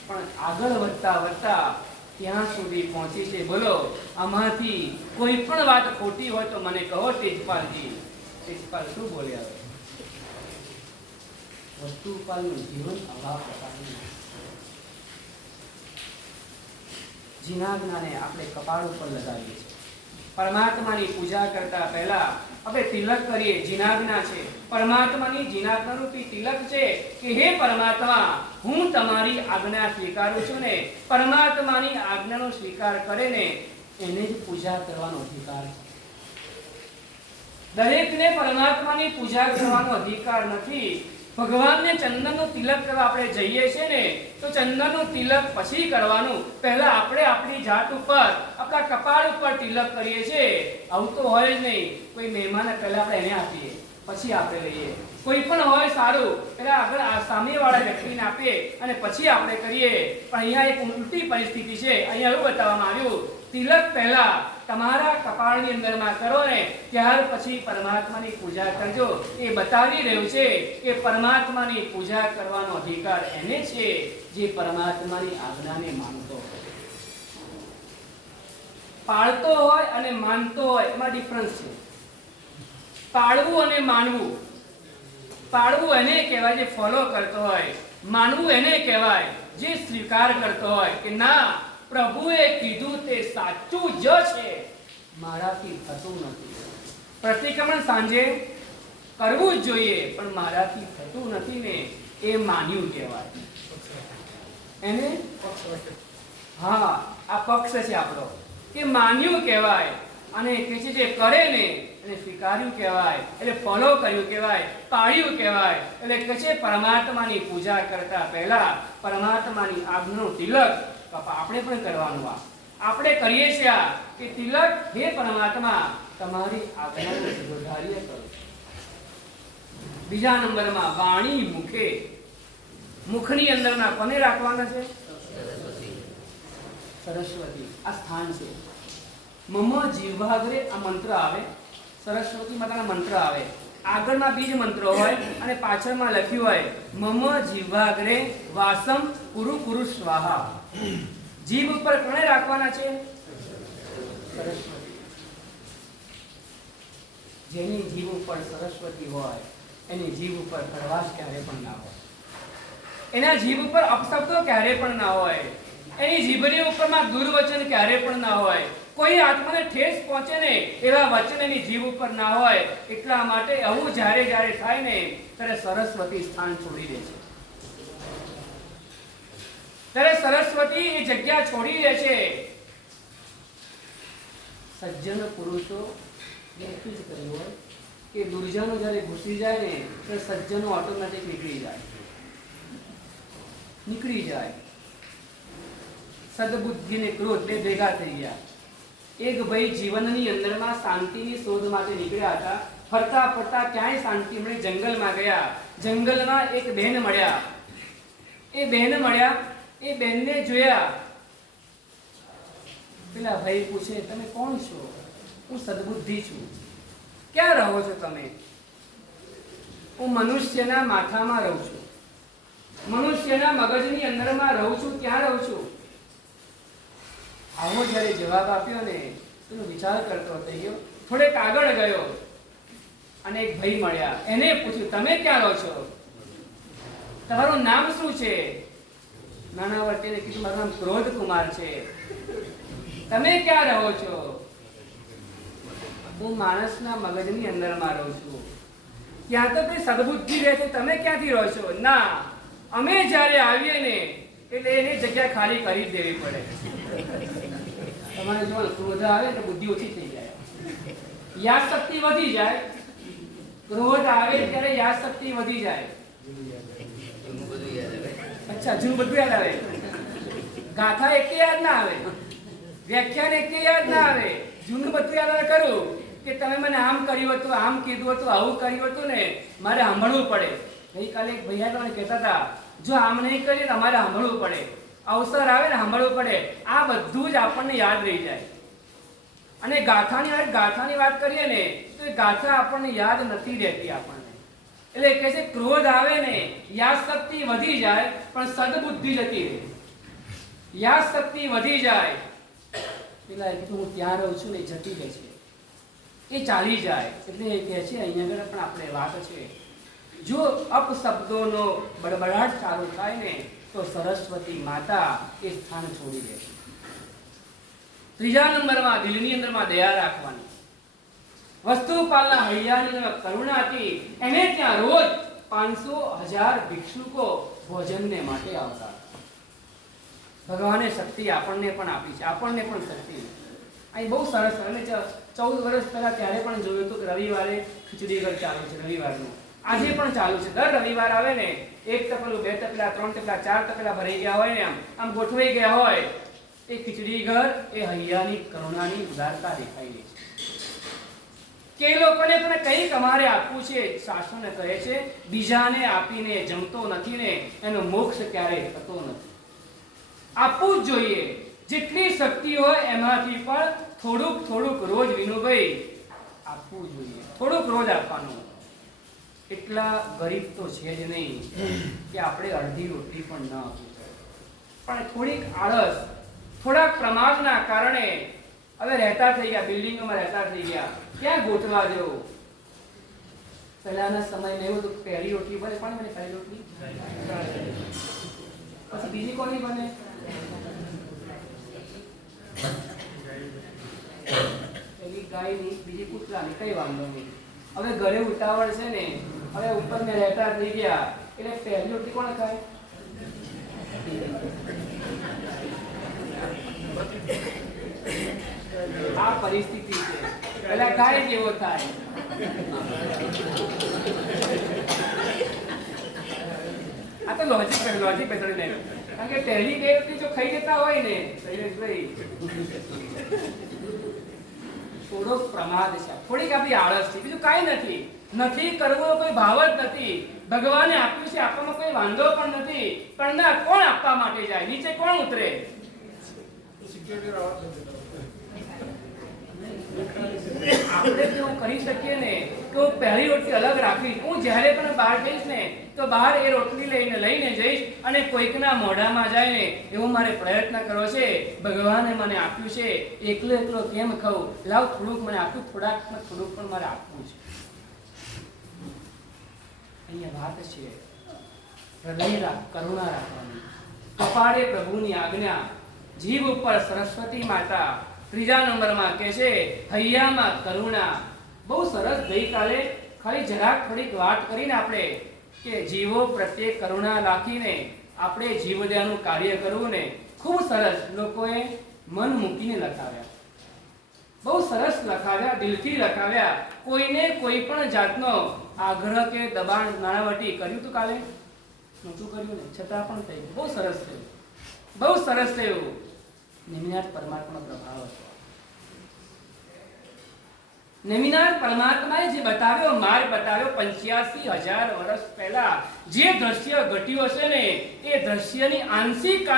પણ આગળ વધતા વધતા ત્યાં સુધી પહોંચી છે. બોલો, આમાંથી કોઈ પણ વાત ખોટી હોય તો મને કહો તેજપાલજી. તેજપાલ શું બોલ્યા? વસ્તુપાલનું જીવન આવા પ્રકારનું. જીનાજ્ઞાને આપણે કપાળ ઉપર લગાવીએ છીએ. પરમાત્માની પૂજા કરતા પહેલા આપણે તિલક કરીએ. જીનાજ્ઞા છે પરમાત્માની. જીનાજ્ઞા રૂપી તિલક છે કે હે પરમાત્મા, હું તમારી આજ્ઞા સ્વીકારું છું ને પરમાત્માની આજ્ઞાનો સ્વીકાર કરે ને એને જ પૂજા કરવાનો અધિકાર છે. દરેકને પરમાત્માની પૂજા કરવાનો અધિકાર નથી. ભગવાનને ચંદનનું તિલક કરવા આપણે જઈએ છીએ ને તો ચંદનનું તિલક પછી કરવાનું. પહેલા આપણે આપણી જાત ઉપર, આપણા કપાળ ઉપર તિલક કરીએ છીએ. આવું તો હોય જ નહીં. કોઈ મહેમાનને પહેલા આપણે એને આપીએ, પછી આપણે લઈએ. કોઈ પણ હોય સારું, પહેલા આગળ સામેવાળા વ્યક્તિને આપીએ અને પછી આપણે કરીએ. પણ અહીંયા એક ઉલટી પરિસ્થિતિ છે. અહીંયા એવું બતાવવામાં આવ્યું, તિલક પહેલા તમારા કપાળની અંદરમાં કરો ને ત્યાર પછી પરમાત્માની પૂજા કરજો. એ બતાવી રહ્યું છે કે પરમાત્માની પૂજા કરવાનો અધિકાર એને છે જે પરમાત્માની આજ્ઞાને માનતો હોય. પાળતો હોય અને માનતો હોય એમાં ડિફરન્સ છે. પાળવું અને માનવું. પાળવું એને કહેવાય જે ફોલો કરતો હોય. માનવું એને કહેવાય જે સ્વીકાર કરતો હોય કે ના, પ્રભુએ કીધું તે સાચું જ છે, મારાથી થતું નથી. પ્રતિક્રમણ સાંજે કરવું જ જોઈએ પણ મારાથી થતું નથી ને એ માન્યું કહેવાય. એને હા, આ પક્ષ છે આપણો કે માન્યું કહેવાય. અને કે છે જે કરે ને એને સ્વીકાર્યું કહેવાય, એટલે ફોલો કર્યું કહેવાય, પાળ્યું કહેવાય. એટલે કે છે પરમાત્માની પૂજા કરતા પહેલા પરમાત્માની આજ્ઞાનું તિલક આપણે પણ કરવાનું. આપણે કરીએ છીએ કે તિલક હે પરમાત્મા તમારી આજ્ઞાનું સુધાર્ય કરો. બીજા નંબરમાં વાણી મુખે. મુખની અંદરના કોને રાખવાના છે? સરસ્વતી. આ સ્થાન છે. મમ જીવાગ્રે આ મંત્ર આવે, સરસ્વતી માતાના મંત્ર આવે. આગળમાં બીજ મંત્રો હોય અને પાછળમાં લખ્યું હોય મમ જીવાગ્રે વાસમ કુરુ કુરુ સ્વાહા. જીભ ઉપર કોને રાખવાના છે? સરસ્વતી. જેની જીભ ઉપર સરસ્વતી હોય એની જીભ ઉપર કડવાશ ક્યારે પણ ના હોય. એના જીભ ઉપર અપશબ્દો ક્યારે પણ ના હોય. એની જીભની ઉપરમાં દુર્વચન ક્યારે પણ ના હોય. કોઈ આત્માને ઠેસ પહોંચે ને એવા વચન એની જીભ ઉપર ના હોય. એટલા માટે આવું જ્યારે જ્યારે થાય ને ત્યારે સરસ્વતી સ્થાન છોડી દે છે. ત્યારે સરસ્વતી એ જગ્યા છોડી દે છે. સજ્જન પુરુષો એટલું જ કર્યું હોય કે દુર્જનો જ્યારે ઘૂસી જાય ને ત્યારે સજ્જનો ઓટોમેટિક નીકળી જાય. સદબુદ્ધિ ને ક્રોધ બે ભેગા થઈ ગયા. એક ભાઈ જીવનની અંદરમાં શાંતિની શોધ માટે નીકળ્યા હતા. ફરતા ફરતા ક્યાંય શાંતિ મળી, જંગલમાં ગયા. જંગલમાં એક બહેન મળ્યા. એ બહેનને જોયા પેલા ભાઈ પૂછે, તમે કોણ છો? હું સદબુદ્ધિ છું. ક્યાં રહો છો તમે? હું મનુષ્યના માથામાં રહું છું, મનુષ્યના મગજની અંદરમાં રહું છું. ક્યાં રહું છું? આવો જ્યારે જવાબ આપ્યો ને, એનો વિચાર કરતો થઈ ગયો. થોડેક આગળ ગયો અને એક ભાઈ મળ્યા. એને પૂછ્યું, તમે ક્યાં રહો છો? તમારું નામ શું છે? નાનાવટીને કીધું, મારું નામ ક્રોધ કુમાર છે. તમે ક્યાં રહો છો? હું માણસના મગજની અંદરમાં રહું છું. ત્યાં તો કોઈ સદબુદ્ધિ રહે છે, તમે ક્યાંથી રહો છો? ના, અમે જ્યારે આવીએ ને એટલે એની જગ્યા ખાલી કરી જ દેવી પડે. તમારે જો ક્રોધ આવે તો બુદ્ધિ ઓછી થઈ જાય, યાદ શક્તિ વધી જાય. ક્રોધ આવે ત્યારે યાદ શક્તિ વધી જાય. અચ્છા, જૂનું બધું યાદ આવે. ગાથા એકે યાદ ના આવે, વ્યાખ્યાન એકે યાદ ના આવે, જૂનું બધું યાદ આવે. કરું કે તમે મને આમ કર્યું હતું, આમ કીધું હતું, આવું કર્યું હતું ને, મારે સાંભળવું પડે. ગઈકાલે એક ભૈયા મને કહેતા હતા, જો આમ નહીં કરીએ તો અમારે સાંભળવું પડે, અવસર આવે ને સાંભળવું પડે. આ બધું જ આપણને યાદ રહી જાય. અને ગાથાની વાત કરીએ ને તો એ ગાથા આપણને યાદ નથી રહેતી આપણને. એટલે કહે છે ક્રોધ આવે ને યાદ શક્તિ વધી જાય પણ સદબુદ્ધિ જતી રહે. યાદ શક્તિ વધી જાય પેલા કીધું હું ત્યાં રહું છું ને જતી રહે છે, એ ચાલી જાય. એટલે એ કહે છે અહીંયા આગળ પણ આપણે વાત છે, જો અપશબ્દોનો બડબડાટ ચાલુ થાય ને તો સરસ્વતી માતા એ સ્થાન છોડી દે. ત્રીજા નંબરમાં દિલની અંદરમાં દયા રાખવાની. વસ્તુપાલના હૈયાની અંદર કરુણા હતી. એને ત્યાં રોજ 500,000 ભિક્ષુકો ભોજનને માટે આવતા. ભગવાને શક્તિ આપણને પણ આપી છે, આપણને પણ શક્તિ. અહીં બહુ સરસ. અને 14 વર્ષ પહેલા ત્યારે પણ જોયું હતું કે રવિવારે ખીચડી ઘર ચાલુ છે. રવિવારનું આજે પણ ચાલુ છે. દર રવિવાર આવે ને, 1 તપેલું, 2 તપેલા, 3 તપેલા, 4 તપેલા ભરાઈ ગયા હોય ને, આમ ગોઠવાઈ ગયા હોય, એ ખીચડી ઘર એ હૈયાની કરુણાની ઉદારતા દેખાઈ રહી છે. કે લોકોને પણ કંઈક અમારે આપવું છે. શાસ્ત્રને કહે છે બીજાને આપીને જમતો નથી ને એનો મોક્ષ ક્યારેય થતો નથી. આપવું જ જોઈએ. જેટલી શક્તિ હોય એમાંથી પણ થોડુંક રોજ વિનુભાઈ આપવું જોઈએ. થોડુંક રોજ આપવાનું. એટલા ગરીબ તો છે જ નહીં કે આપણે અડધી રોટલી પણ ન આપી શકીએ. પણ થોડીક આળસ, થોડાક પ્રમાદના કારણે હવે રહેતા થઈ ગયા, બિલ્ડિંગોમાં રહેતા થઈ ગયા, ક્યાં ગોઠવા જેવું. પહેલાના સમયમાં એવું હતું, પહેલી રોટલી બને. કોની બને પહેલી રોટલી? પછી બીજી કોની બને? પેલી ગાયની, બીજી કૂતરાની. કઈ વાંધો નહીં. હવે ઘરે ઉતાવળ છે ને, હવે ઉપર ને રહેતા થઈ ગયા એટલે પહેલી રોટલી કોણ ખાય? આ પરિસ્થિતિ છે. પેલા ગાય જેવો થાય. આ તો લોજિક બેસાડી નહીં. કારણ કે પહેલી બે રોટલી જો ખાઈ જતા હોય ને શૈલેષભાઈ, થોડોક પ્રમાદ છે, થોડીક આપણી આળસ છે, બીજું કાંઈ નથી. નથી કરવો કોઈ ભાવ જ નથી. ભગવાને આપ્યું છે, આપવામાં કોઈ વાંધો પણ નથી. પણ ના, કોણ આપવા માટે જાય? નીચે કોણ ઉતરે? આપણે કેવું કરી શકીએ ને કે હું પહેલી રોટલી અલગ રાખીશ. હું જ્યારે પણ બહાર જઈશ ને તો બહાર એ રોટલી લઈને જઈશ અને કોઈકના મોઢામાં જાય ને એવો મારે પ્રયત્ન કરવો છે. ભગવાને મને આપ્યું છે, એકલો કેમ ખાઉં? લાવ થોડુંક મને આપ્યું, થોડુંક પણ મારે આપવું છે. અહીંયા વાત છે હૃદય કરુણા રાખવાની. કપાળે પ્રભુની આજ્ઞા, જીભ ઉપર સરસ્વતી માતા. ત્રીજા નંબરમાં કહે છે હૈયામાં કરુણા. બહુ સરસ. ગઈકાલે ખાલી જરાક થોડીક વાત કરીને આપણે કે જીવો પ્રત્યે કરુણા રાખીને આપણે જીવદયાનું કાર્ય કરવું ને, ખૂબ સરસ લોકોએ મન મૂકીને લખાવ્યા. બહુ સરસ લખાવ્યા, દિલથી લખાવ્યા. કોઈને કોઈ પણ જાતનો આગ્રહ કે દબાણ નાણાવટી કર્યું હતું કાલે? નહોતું કર્યું ને, છતાં પણ થયું. બહુ સરસ થયું, બહુ સરસ થયું. નેમિનાથ પરમાત્માનો પ્રભાવ હતો. નેમિનાથ પરમાત્માએ જે બતાવ્યો માર્ગ બતાવ્યો 85,000 વર્ષ પહેલા જે દ્રશ્ય ઘટ્યું હશે ને, એ દ્રશ્યની આંશિક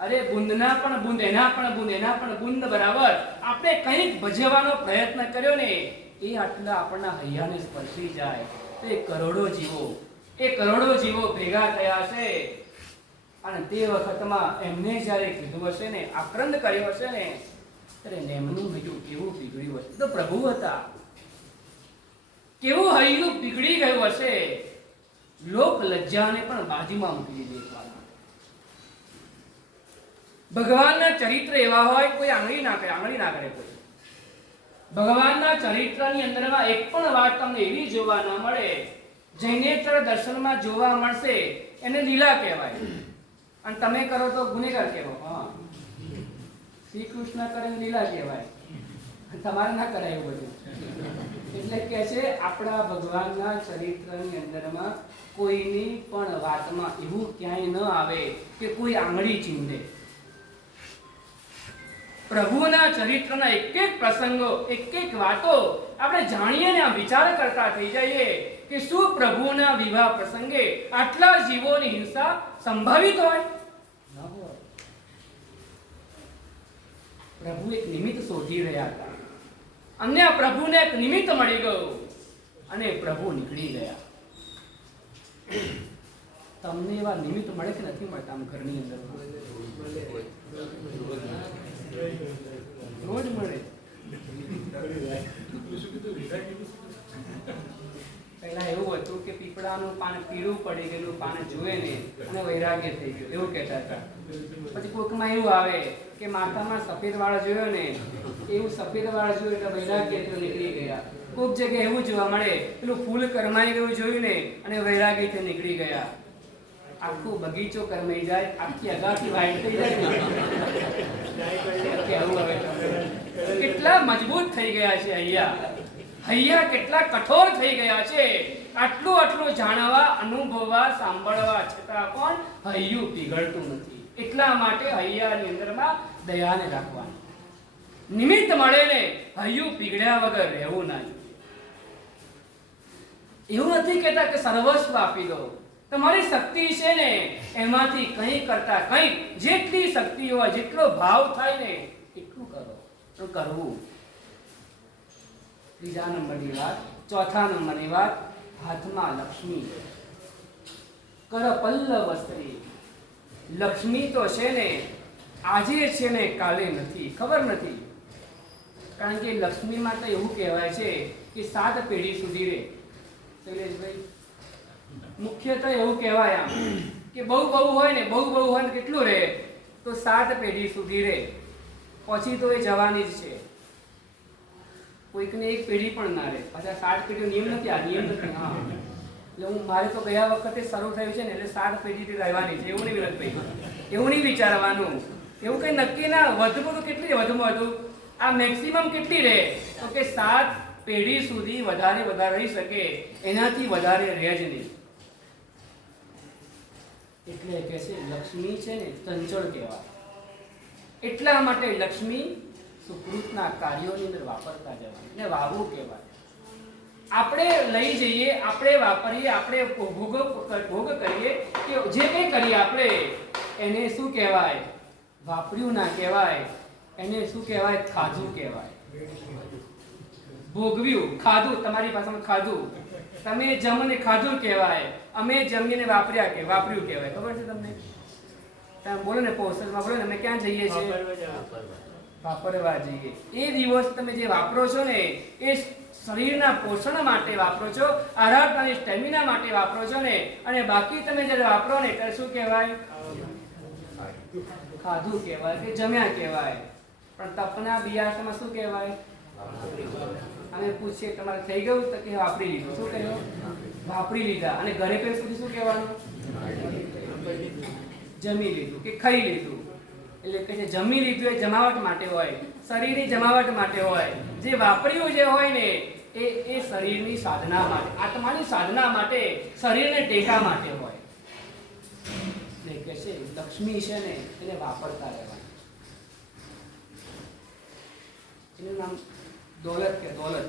અરે બુંદના પણ બુંદ, એના પણ બુંદ, એના પણ બુંદ બરાબર આપણે કંઈક ભજવવાનો પ્રયત્ન કર્યો ને એ આટલા આપણના હૈયાને સ્પર્શી જાય તો એ કરોડો જીવો ભેગા થયા છે અને તે વખતમાં એમને જ્યારે કીધું હશે ને, આક્રંદ કર્યો હશે ને, ત્યારે એમનું હૈયું કેવું પીગળ્યું હશે. તો પ્રભુ હતા, કેવું હૈયું પીગળી ગયું હશે. લોક લજ્જાને પણ બાજુમાં મૂકી દીધી. ભગવાનના ચરિત્ર એવા હોય, કોઈ આંગળી ના કરે કોઈ. ભગવાનના ચરિત્રની અંદરમાં એક પણ વાત તમને એવી જોવા ન મળે, જૈનેતર દર્શનમાં જોવા મળશે, એને લીલા કહેવાય. અને તમે કરો તો ગુનેગાર કહેવો. હા, શ્રી કૃષ્ણ કરે લીલા કહેવાય, તમારે ના કરાય એવું બધું. એટલે કે છે આપણા ભગવાનના ચરિત્રની અંદરમાં કોઈની પણ વાતમાં એવું ક્યાંય ન આવે કે કોઈ આંગળી ચીંધે. પ્રભુના ચરિત્રના એક એક પ્રસંગો, એક એક વાતો આપણે જાણીએ ને વિચાર કરતા થઈ જઈએ કે શું પ્રભુના વિવાહ પ્રસંગે આટલા જીવોની હિંસા સંભવિત હોય? ન હોય. પ્રભુ એક નિમિત્ત શોધી રહ્યા હતા, અન્ય પ્રભુને એક નિમિત્ત મળી ગયું અને પ્રભુ નીકળી ગયા. તમને એવા નિમિત્ત મળે કે નથી મળતા? આમ ઘરની અંદર રોજ મળે. પહેલા એવું હતું કે પીપળાનું પાન પીળું પડી ગયેલું પાન જુએ ને અને વૈરાગ્ય થઈ ગયું, એવું કહેતા હતા. પછી કોકમાં એવું આવે કે માથામાં સફેદ વાળ જોયો ને, એવું સફેદ વાળ જોયું એટલે વૈરાગ્ય નીકળી ગયા. કોક જગ્યાએ એવું જોવા મળે, પેલું ફૂલ કરમાઈ ગયું જોયું ને અને વૈરાગ્યથી નીકળી ગયા. આખો બગીચો કરમાઈ જાય, આખી અગાથી વાઈટ થઈ જાય. કેટલા મજબૂત થઈ ગયા છે હૈયા કેટલા કઠોર થઈ ગયા છે. આટલું જાણવા, અનુભવવા, સાંભળવા છતાં પણ હૈયું પીગળતું નથી. એટલા માટે હૈયાની અંદરમાં દયાને રાખવાની. નિમિત્ત મળે ને હૈયું પીગળ્યા વગર રહેવું ના જોઈએ. એવું નથી કહેતા કે સર્વસ્વ આપી દો. તમારી શક્તિ છે ને એમાંથી કંઈ કરતા કંઈ, જેટલી શક્તિ હોય, જેટલો ભાવ થાય ને એટલું કરો. તો કરવું. ત્રીજા નંબરની વાત, ચોથા નંબરની વાત, હાથમાં લક્ષ્મી, કર પલ્લવ સ્ત્રી. લક્ષ્મી તો છે ને આજે છે ને કાલે નથી, ખબર નથી. કારણ કે લક્ષ્મીમાં તો એવું કહેવાય છે કે 7 પેઢી સુધી રહે. શૈલેષભાઈ, મુખ્યત્વે એવું કહેવાય આમ કે બહુ હોય ને કેટલું રહે તો 7 પેઢી સુધી રહે. પછી તો એ જવાની જ છે. કોઈકને 1 પેઢી પણ ના રહે. પાછા 7 પેઢીનો નિયમ નથી, આ નિયમ નથી. હા, એટલે મારે તો ગયા વખતે શરૂ થયું છે ને એટલે 7 પેઢીથી રહેવાની છે. એવું નહીં વિનોદભાઈ, એવું નહીં વિચારવાનું. એવું કંઈ નક્કી ના. વધુમાં તો કેટલી વધુમાં વધુ આ મેક્સિમમ કેટલી રહે તો કે 7 પેઢી સુધી વધારે રહી શકે, એનાથી વધારે રહે જ નહીં. એટલે કે છે લક્ષ્મી છે ને ચંચળ કહેવાય. એટલા માટે લક્ષ્મી સુકૃતના કાર્યોની અંદર વાપરતા જવાની ને વાવવું કહેવાય. આપણે લઈ જઈએ, આપણે વાપરીએ, આપણે ભોગ કરીએ કે જે કંઈ કરીએ આપણે એને શું કહેવાય? વાપર્યું ના કહેવાય, એને શું કહેવાય? ખાધું કહેવાય. ભોગવ્યું, ખાધું, તમારી પાસેમાં ખાધું, તમે જમને ખાધું કહેવાય. અમે જમીને વાપર્યું કહેવાય. ખબર છે તમને? તમે બોલો ને, પોષણમાં બોલો ને, અમે ક્યાં જઈએ છીએ? વાપરવા જઈએ. એ દિવસ તમે જે વાપરો છો ને એ શરીરના પોષણ માટે વાપરો છો, આહાર અને સ્ટેમિના માટે વાપરો છો ને, અને બાકી તમે જ્યારે વાપરો ને ત્યારે શું કહેવાય? ખાધું કહેવાય કે જમ્યા કહેવાય. પણ તપના બિયાસમાં શું કહેવાય? અમે પૂછીએ તમારે થઈ ગયું તો કે વાપરી લીધું. શું કહ્યું? વાપરી લીધા. અને ઘરે કોઈ સુધી શું કહેવાનું? જમી લીધું કે ખાઈ લીધું. એટલે કે જમી લીધું એ જમાવટ માટે હોય, શરીરની જમાવટ માટે હોય. જે વાપર્યું જે હોય ને એ શરીરની સાધના માટે, આત્માની સાધના માટે, શરીરને ટેકા માટે હોય. એટલે કે છે લક્ષ્મી છે ને એને વાપરતા રહેવાનું. એનું નામ દોલત કે દોલત.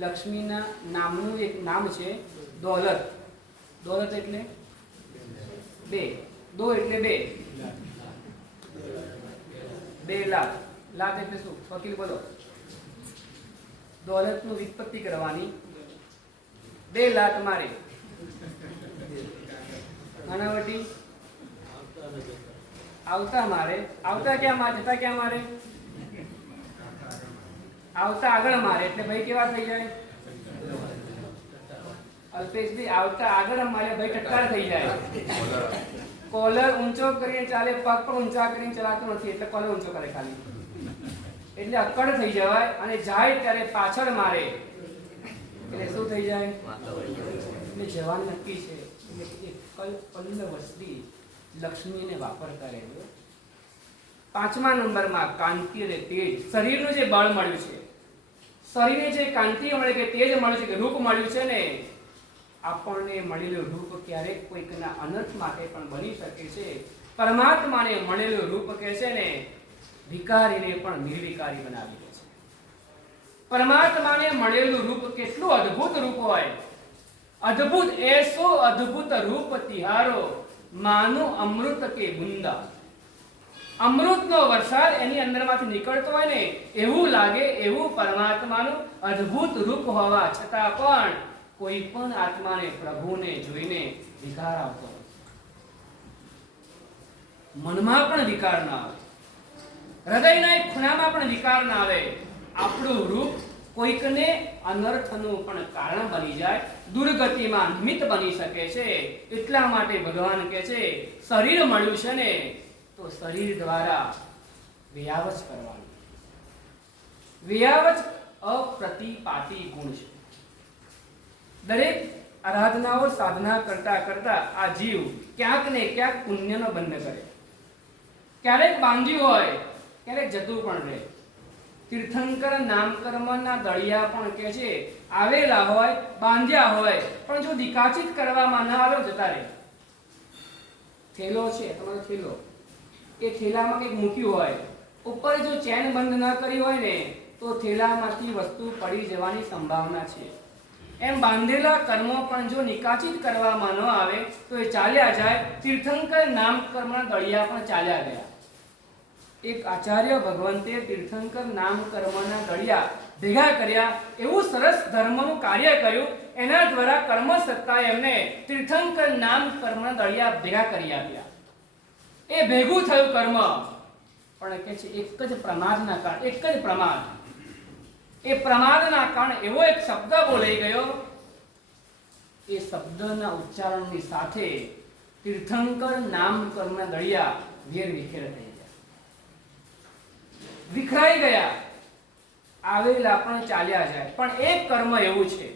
લક્ષ્મીના નામનું એક નામ છે દોલત. દોલત એટલે 2, 2 એટલે 2. 2 લાખ. લાખ એટલે શું? વકીલ બોલો. દોલતનું વિત્પત્તિ કરવાની. 2 લાખ મારે. અનાવટી આવતા મારે. આવતા ક્યાં મારે? જતા ક્યાં મારે? આવતા આગળ મારે એટલે ભાઈ કેવા થઈ જાય? અલ્પેશભાઈ આવતા આગળ મારે ભાઈ ટટકાર થઈ જાય. કોલર ઊંચો કરીને ચાલે, પગ પણ ઊંચા કરીને ચલાતો નથી એટલે કોલર ઊંચો કરે ખાલી, એટલે અકડ થઈ જવાય. અને જાય ત્યારે પાછળ મારે એટલે શું થઈ જાય? એટલે જવાન નક્કી છે. પલ્લ વસ્તી લક્ષ્મીને વાપરતા રહેજો. 5મા નંબરમાં કાંતિ અને તેજ. શરીરનું જે બળ મળ્યું છે, શરીરને જે કાંતિ મળે કે તેજ મળ્યું છે, કે રૂપ મળ્યું છે ને, આપણને મળેલું રૂપ ક્યારેક કોઈકના અનર્થ માટે પણ બની શકે છે. પરમાત્માને મળેલું રૂપ કે છે ને, વિકારીને પણ નિર્વિકારી બનાવી દે છે. પરમાત્માને મળેલું રૂપ કેટલું અદ્ભુત રૂપ હોય. અદ્ભુત એસો અદ્ભુત રૂપ તિહારો, માનું અમૃત કે બુંદા. અમૃતનો વરસાદ એની અંદરમાંથી નીકળતો હોય ને એવું લાગે, એવું પરમાત્માનું અદ્ભુત રૂપ હોવા છતાં પણ કોઈ પણ આત્માને પ્રભુને જોઈને વિકાર આવતો નથી. મનમાં પણ વિકાર ના આવે, હૃદયના એક ખૂણામાં પણ વિકાર ના આવે. આપણું રૂપ કોઈકને અનર્થનું પણ કારણ બની જાય, દુર્ગતિમાં નિમિત્ત બની શકે છે. એટલા માટે ભગવાન કહે છે શરીર મળ્યું છે ને તો શરીર દ્વારા વ્યાવચ કરવાનું. વ્યાવચ અપ્રતિપાતી ગુણ છે. દરેક આરાધનાઓ સાધના કરતા કરતા આ જીવ ક્યાંક ને ક્યાંક પુણ્યનો બંધ કરે. ક્યારેક બાંધ્યું હોય, ક્યારેક જતું પણ રહે. તીર્થંકર નામકર્મના દળિયા પણ કે છે આવેલા હોય, બાંધ્યા હોય, પણ જો દિકાચિત કરવામાં ન આવે જતા રહે. થેલો છે તમારો, થેલો, એ થેલામાં કંઈક મૂક્યું હોય, ઉપર જો ચેન બંધ ન કરી હોય ને તો થેલામાંથી વસ્તુ પડી જવાની સંભાવના છે. એમ બાંધેલા કર્મો પણ જો નિકાચિત કરવામાં ન આવે તો એ ચાલ્યા જાય. તીર્થંકર નામકર્મના દળિયા પણ ચાલ્યા ગયા. એક આચાર્ય ભગવંતે તીર્થંકર નામકર્મના દળિયા ભેગા કર્યા. એવું સરસ ધર્મનું કાર્ય કર્યું. એના દ્વારા કર્મ સત્તાએ એમને તીર્થંકર નામકર્મના દળિયા ભેગા કરી આપ્યા. એ ભેગું થયું કર્મ, પણ કે છે એક જ પ્રમાદના કારણે, એક જ પ્રમાદ, એ પ્રમાદના કારણે એવો એક શબ્દ બોલાઈ ગયો. એ શબ્દના ઉચ્ચારણની સાથે તીર્થંકર નામકર્મના દળિયા વેર વિખેર થઈ ગયા, વિખરાઈ ગયા. આવેલા પણ ચાલ્યા જાય. પણ એક કર્મ એવું છે,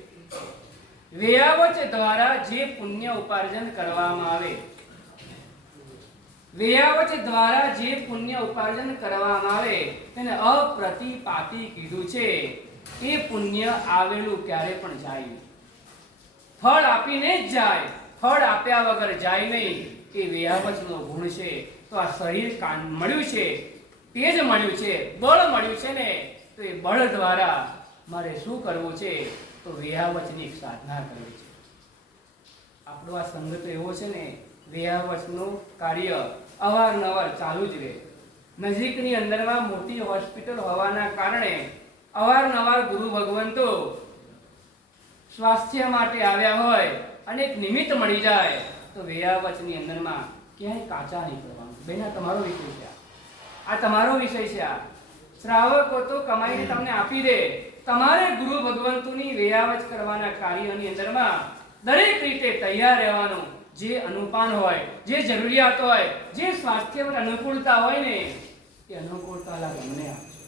વેયાવચ દ્વારા જે પુણ્ય ઉપાર્જન કરવામાં આવે, વેયાવચ દ્વારા જે પુણ્ય ઉપાર્જન કરવામાં આવે તેને અપ્રતિપાતી કીધું છે. એ પુણ્ય આવેલું ક્યારે પણ જાય નહીં, ફળ આપીને જ જાય, ફળ આપ્યા વગર જાય નહીં. એ વેયાવચનો ગુણ છે. તો આ શરીર મળ્યું છે, તેજ મળ્યું છે, બળ મળ્યું છે ને, તો એ બળ દ્વારા મારે શું કરવું છે? તો વેયાવચની સાધના કરવી છે. આપણો આ સંઘ તો એવો છે ને, વેયાવચનું કાર્ય અવારનવાર ચાલુ જ રહે. નજીકની અંદરમાં મોટી હોસ્પિટલ હોવાના કારણે અવારનવાર ગુરુ ભગવંતો સ્વાસ્થ્ય માટે આવ્યા હોય અને એક નિમિત્ત મળી જાય તો વેયાવચની અંદરમાં ક્યાંય કાચા નહીં કરવાનું. બેના તમારો વિષય છે આ, તમારો વિષય છે આ. શ્રાવકો તો કમાઈને તમને આપી દે. તમારે ગુરુ ભગવંતુની વેયાવચ કરવાના કાર્યની અંદરમાં દરેક રીતે તૈયાર રહેવાનું. જે અનુપાન હોય, જે જરૂરિયાત હોય, જે સ્વાસ્થ્ય પર અનુકૂળતા હોય ને એ અનુકૂળતા લાભ અમને આપજો.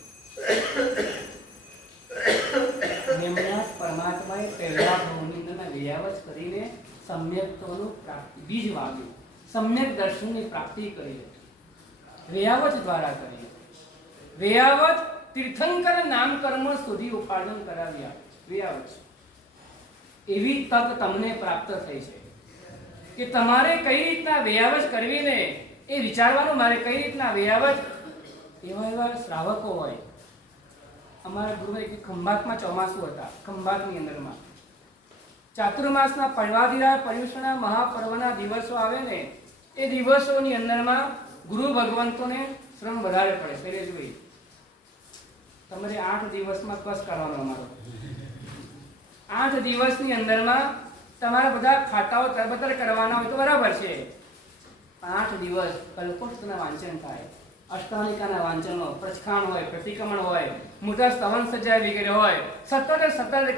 એમના પરમાત્માએ પહેલા ભવની અંદર વેયાવચ કરીને સમ્યક્ત્વનું પ્રાપ્તિ બીજ વાવ્યું, સમ્યક દર્શનની પ્રાપ્તિ કરી. વેયાવચ દ્વારા કરી. વેયાવચ તીર્થંકર નામકર્મ સુધી ઉપાર્જન કરાવ્યા. વેયાવચ એવી તક તમને પ્રાપ્ત થઈ છે કે તમારે કઈ રીતના વેયાવચ કરવી ને એ વિચારવાનું. મારે કઈ રીતના વેયાવચ. એવા શ્રાવકો હોય. અમારા ગુરુએ કે ખંભાતમાં ચોમાસું હતા, ખંભાતની અંદરમાં ચાતુર્માસના પર્વાધિરા પર્યુષણા મહાપર્વના દિવસો આવે ને એ દિવસોની અંદરમાં ગુરુ ભગવંતોને શ્રમ વધારે પડે. શૈલેષભાઈ, તમારે 8 દિવસમાં કસ કરવાનો અમારો. 8 દિવસની અંદરમાં તમારા બધા ખાતાઓ તરબતર કરવાના હોય તો બરાબર છે. 8 દિવસ કલ્પોષ્ટના વાંચન થાય, અષ્ટાલિકાના વાંચનો, પ્રસ્થાન હોય, પ્રતિક્રમણ હોય, મુદ્રા સ્તવન સજ્જા વગેરે હોય. સતત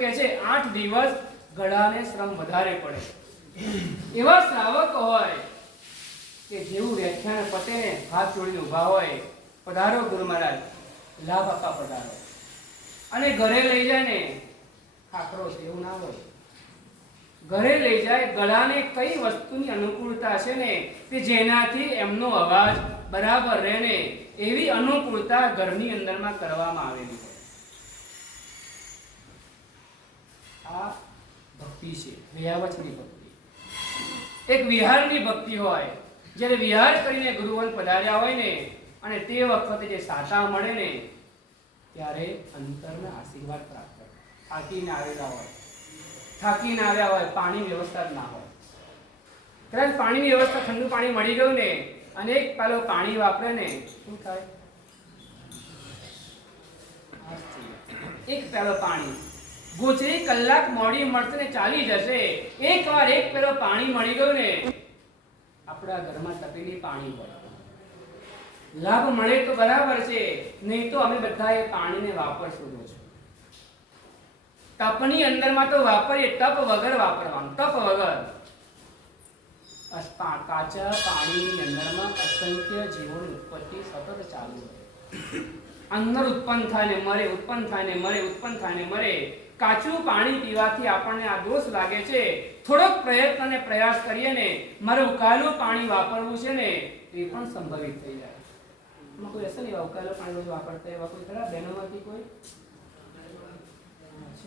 કહે છે 8 દિવસ ગળાને શ્રમ વધારે પડે. એવા શ્રાવક હોય કે જેવું વ્યાખ્યાન પતે ને હાથ જોડીને ઊભા હોય, પધારો ગુરુ મહારાજ, લાભ આપવા પધારો. અને ઘરે લઈ જાય ને ખાખરો છે એવું ના હોય. ઘરે લઈ જાય, ગળાને કઈ વસ્તુની અનુકૂળતા છે ને કે જેનાથી એમનો અવાજ બરાબર રહે ને એવી અનુકૂળતા ઘરની અંદરમાં કરવામાં આવેલી હોય. આ ભક્તિ છે, વિહાવચની ભક્તિ. એક વિહારની ભક્તિ હોય. જ્યારે વિહાર કરીને ગુરુવંત પધાર્યા હોય ને અને તે વખતે જે સાચા મળે ને ત્યારે અંતરના આશીર્વાદ પ્રાપ્ત થાય. થાકીને આવ્યા હોય, પાણી વ્યવસ્થા જ ના હોય. કદાચ પાણીની વ્યવસ્થા, ઠંડુ પાણી મળી ગયું ને અને એક પેલો પાણી વાપરે ને શું થાય? એક પેલો પાણી ગોચરી કલાક મોડી મળશે ને ચાલી જશે. એકવાર એક પેલો પાણી મળી ગયું ને આપણા ઘરમાં તપેલી પાણી હોય. લાભ મળે તો બરાબર છે, નહીં તો અમે બધા એ પાણીને વાપરશું જ. તપની અંદરમાં તો વાપરીએ, તપ વગર વાપરવાનું, તપ વગર. કાચા પાણીની અંદરમાં અસંખ્ય જીવોની ઉત્પત્તિ સતત ચાલુ હોય. અંદર ઉત્પન્ન થાય ને મરે, ઉત્પન્ન થાય ને મરે, ઉત્પન્ન થાય ને મરે. કાચું પાણી પીવાથી આપણને આ દોષ લાગે છે. થોડોક પ્રયત્ન અને પ્રયાસ કરીએ ને મારે ઉકાળેલું પાણી વાપરવું છે ને એ પણ સંભવિત થઈ જાય. એમાં કોઈ હશે ને એવા ઉકાળેલું પાણી રોજ વાપરતા એવા કોઈ ખરા બહેનોમાંથી કોઈ?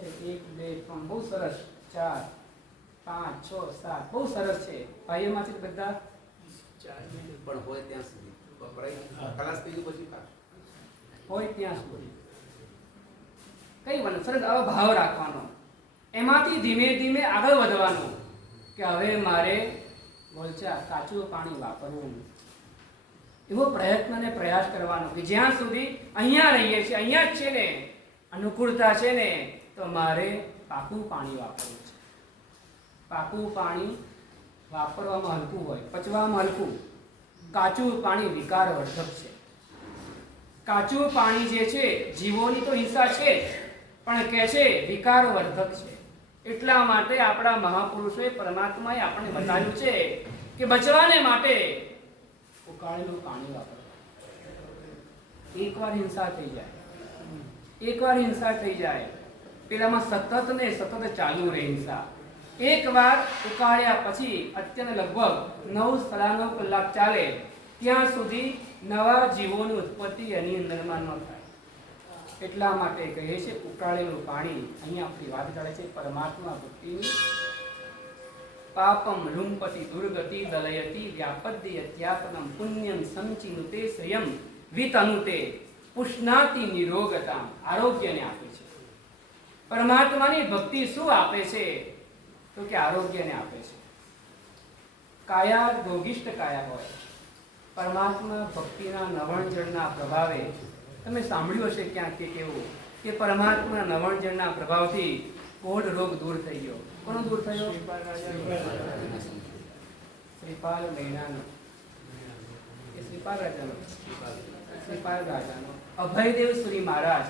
1 2 3 બહુ સરસ, 4 5 6 7 બહુ સરસ છે. ભાઈઓમાંથી બધા 4 મિનિટ પણ હોય ત્યાં સુધી કલાસ પીધું પછી હોય ત્યાં સુધી કઈ વાત સરસ. આવો ભાવ રાખવાનો, એમાંથી ધીમે ધીમે આગળ વધવાનું કે હવે મારે બોલચા કાચું પાણી વાપરવું. એવો પ્રયત્ન અને પ્રયાસ કરવાનો કે જ્યાં સુધી અહીંયા રહીએ છીએ, અહીંયા જ છે ને અનુકૂળતા છે ને તો મારે પાકું પાણી વાપરવું છે. પાકું પાણી વાપરવામાં હલકું હોય, પચવામાં હલકું. કાચું પાણી વિકારવર્ધક છે. કાચું પાણી જે છે જીવોની તો હિંસા છે પણ કે છે વિકારવર્ધક છે. એટલા માટે આપણા મહાપુરુષોએ, પરમાત્માએ આપણને બતાવ્યું છે કે બચવાને માટે ઉકાળેલું પાણી વાપરવું. એકવાર હિંસા થઈ જાય પેલામાં સતત ને સતત ચાલુ રહે હિંસા. એકવાર ઉકાળ્યા પછી અત્યંત લગભગ 9-9.5 કલાક ચાલે ત્યાં સુધી નવા જીવોની ઉત્પત્તિ એની અંદરમાં ન થાય. એટલા માટે કહે છે ઉકાળેલું પાણી. અહીંયા આપણી વાત ચાલે છે પરમાત્મા ભક્તિની. પાપમ લુંપતિ દુર્ગતિ દલયતિ વ્યાપદ્ય અત્યાપનમ પુણ્યમ સંચિનુતે સ્વયં વિતનુતે પુષ્ણાતિ નિરોગતામ. આરોગ્યને આપે છે. પરમાત્માની ભક્તિ શું આપે છે તો કે આરોગ્યને આપે છે. કાયા યોગિષ્ઠ કાયા હોય. પરમાત્મા ભક્તિના નવણજળના પ્રભાવે તમે સાંભળ્યું હશે ક્યાંક કે કેવું કે પરમાત્મા નવણજળના પ્રભાવથી કોઢ રોગ દૂર થઈ ગયો. કોનો દૂર થયો? શ્રીપાલ મહિનાનો, શ્રીપાલ રાજાનો. અભયદેવ શ્રી મહારાજ,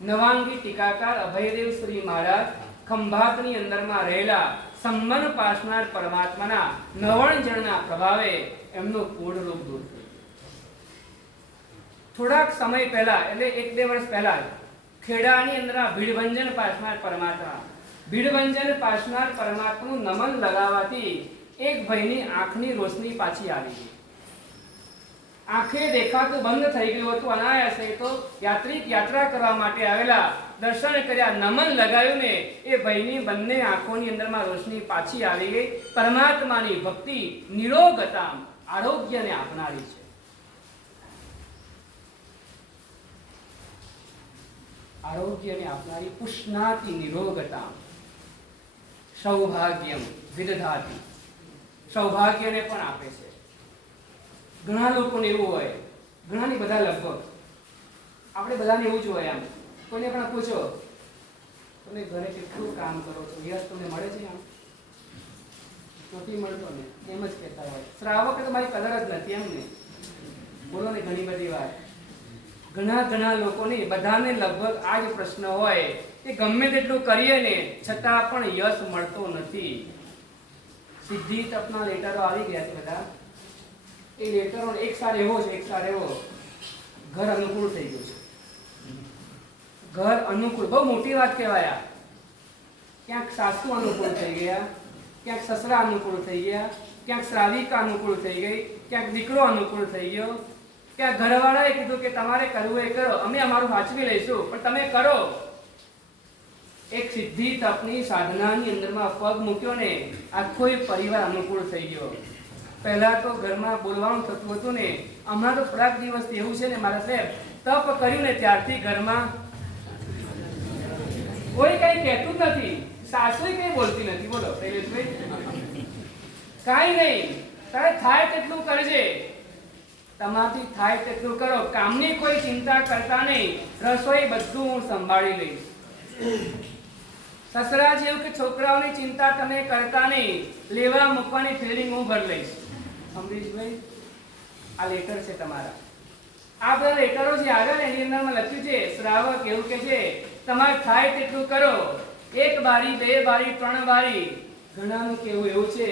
નવાંગી ટીકાકાર અભયદેવ શ્રી મહારાજ ખંભાતની અંદરમાં રહેલા સંમન પાસનાર પરમાત્માના નવણજળના પ્રભાવે એમનો કોઢ રોગ દૂર થયો. થોડાક સમય પહેલા એટલે 1-2 વર્ષ પહેલા ખેડાની અંદર ભીડભંજન પાસનાર પરમાત્માનું નમન લગાવવાથી એક ભાઈની આંખની રોશની પાછી આવી ગઈ. આંખે દેખાતું બંધ થઈ ગયું હતું. અનાયાસે તો યાત્રા કરવા માટે આવેલા, દર્શન કર્યા, નમન લગાવ્યું ને એ ભાઈની બંને આંખોની અંદરમાં રોશની પાછી આવી ગઈ. પરમાત્માની ભક્તિ નિરોગતા, આરોગ્યને આપનારી છે. આરોગ્યને આપનારી, પુષ્ણાતિ નિરોગતા, સૌભાગ્યમ વિદધાતિ, સૌભાગ્યને પણ આપે છે. ઘણા લોકોને એવું હોય ઘણાની બધા લગભગ આપણે બધાને એવું જ હોય. આમ કોઈને પણ પૂછો તમે ઘરે કેટલું કામ કરો છો, યશ તમને મળે છે? આમ નથી મળતો ને, એમ જ કહેતા હોય. શ્રાવક તો મારી કદર જ નથી એમ ને. બોલો ને, ઘણી બધી વાત. ઘણા લોકોને બધાને લગભગ આ જ પ્રશ્ન હોય કે ગમે તેટલું કરીએ ને છતાં પણ યશ મળતો નથી. સિદ્ધિ તપના લેટરો આવી ગયા છે બધા. એ લેટરો એક સાર એવો છે, એક સાર એવો. ઘર અનુકૂળ થઈ ગયું છે. ઘર અનુકૂળ બહુ મોટી વાત કહેવાય. ક્યાંક સાસુ અનુકૂળ થઈ ગયા, ક્યાંક સસરા અનુકૂળ થઈ ગયા, ક્યાંક શ્રાવિકા અનુકૂળ થઈ ગઈ, ક્યાંક દીકરો અનુકૂળ થઈ ગયો, ક્યાંક ઘરવાળાએ કીધું કે તમારે કરવું એ કરો, અમે અમારું વાંચવી લઈશું પણ તમે કરો. એક સિદ્ધિ તપની સાધનાની અંદરમાં પગ મૂક્યો ને આખો પરિવાર અનુકૂળ થઈ ગયો. પહેલા તો ઘરમાં બોલવાનું થતું હતું ને, હમણાં તો થોડાક દિવસ એવું છે ને મારા સાહેબ, તપ કર્યું ને ત્યારથી ઘરમાં કોઈ કઈ કહેતું જ નથી. સાસુ કઈ બોલતી નથી. બોલો શૈલેષભાઈ, કાઈ નહીં, તારે થાય તેટલું કરજે, તમારથી થાય તેટલું કરો, કામની કોઈ ચિંતા કરતા નહીં, રસોઈ બધું હું સંભાળી લઈશ. સસરા જેવું કે છોકરાઓની ચિંતા તમે કરતા નહીં, લેવા મૂકવાની ફિલિંગ હું ભરી લઈશ. અમરીશભાઈ, આ લેટર છે તમારા. આ બધા લેટરો જે આગળ એની અંદરમાં લખ્યું છે, શ્રાવક એવું કે છે તમારે થાય તેટલું કરો, 1 બારી 2 બારી 3 બારી. ઘણાનું કેવું એવું છે,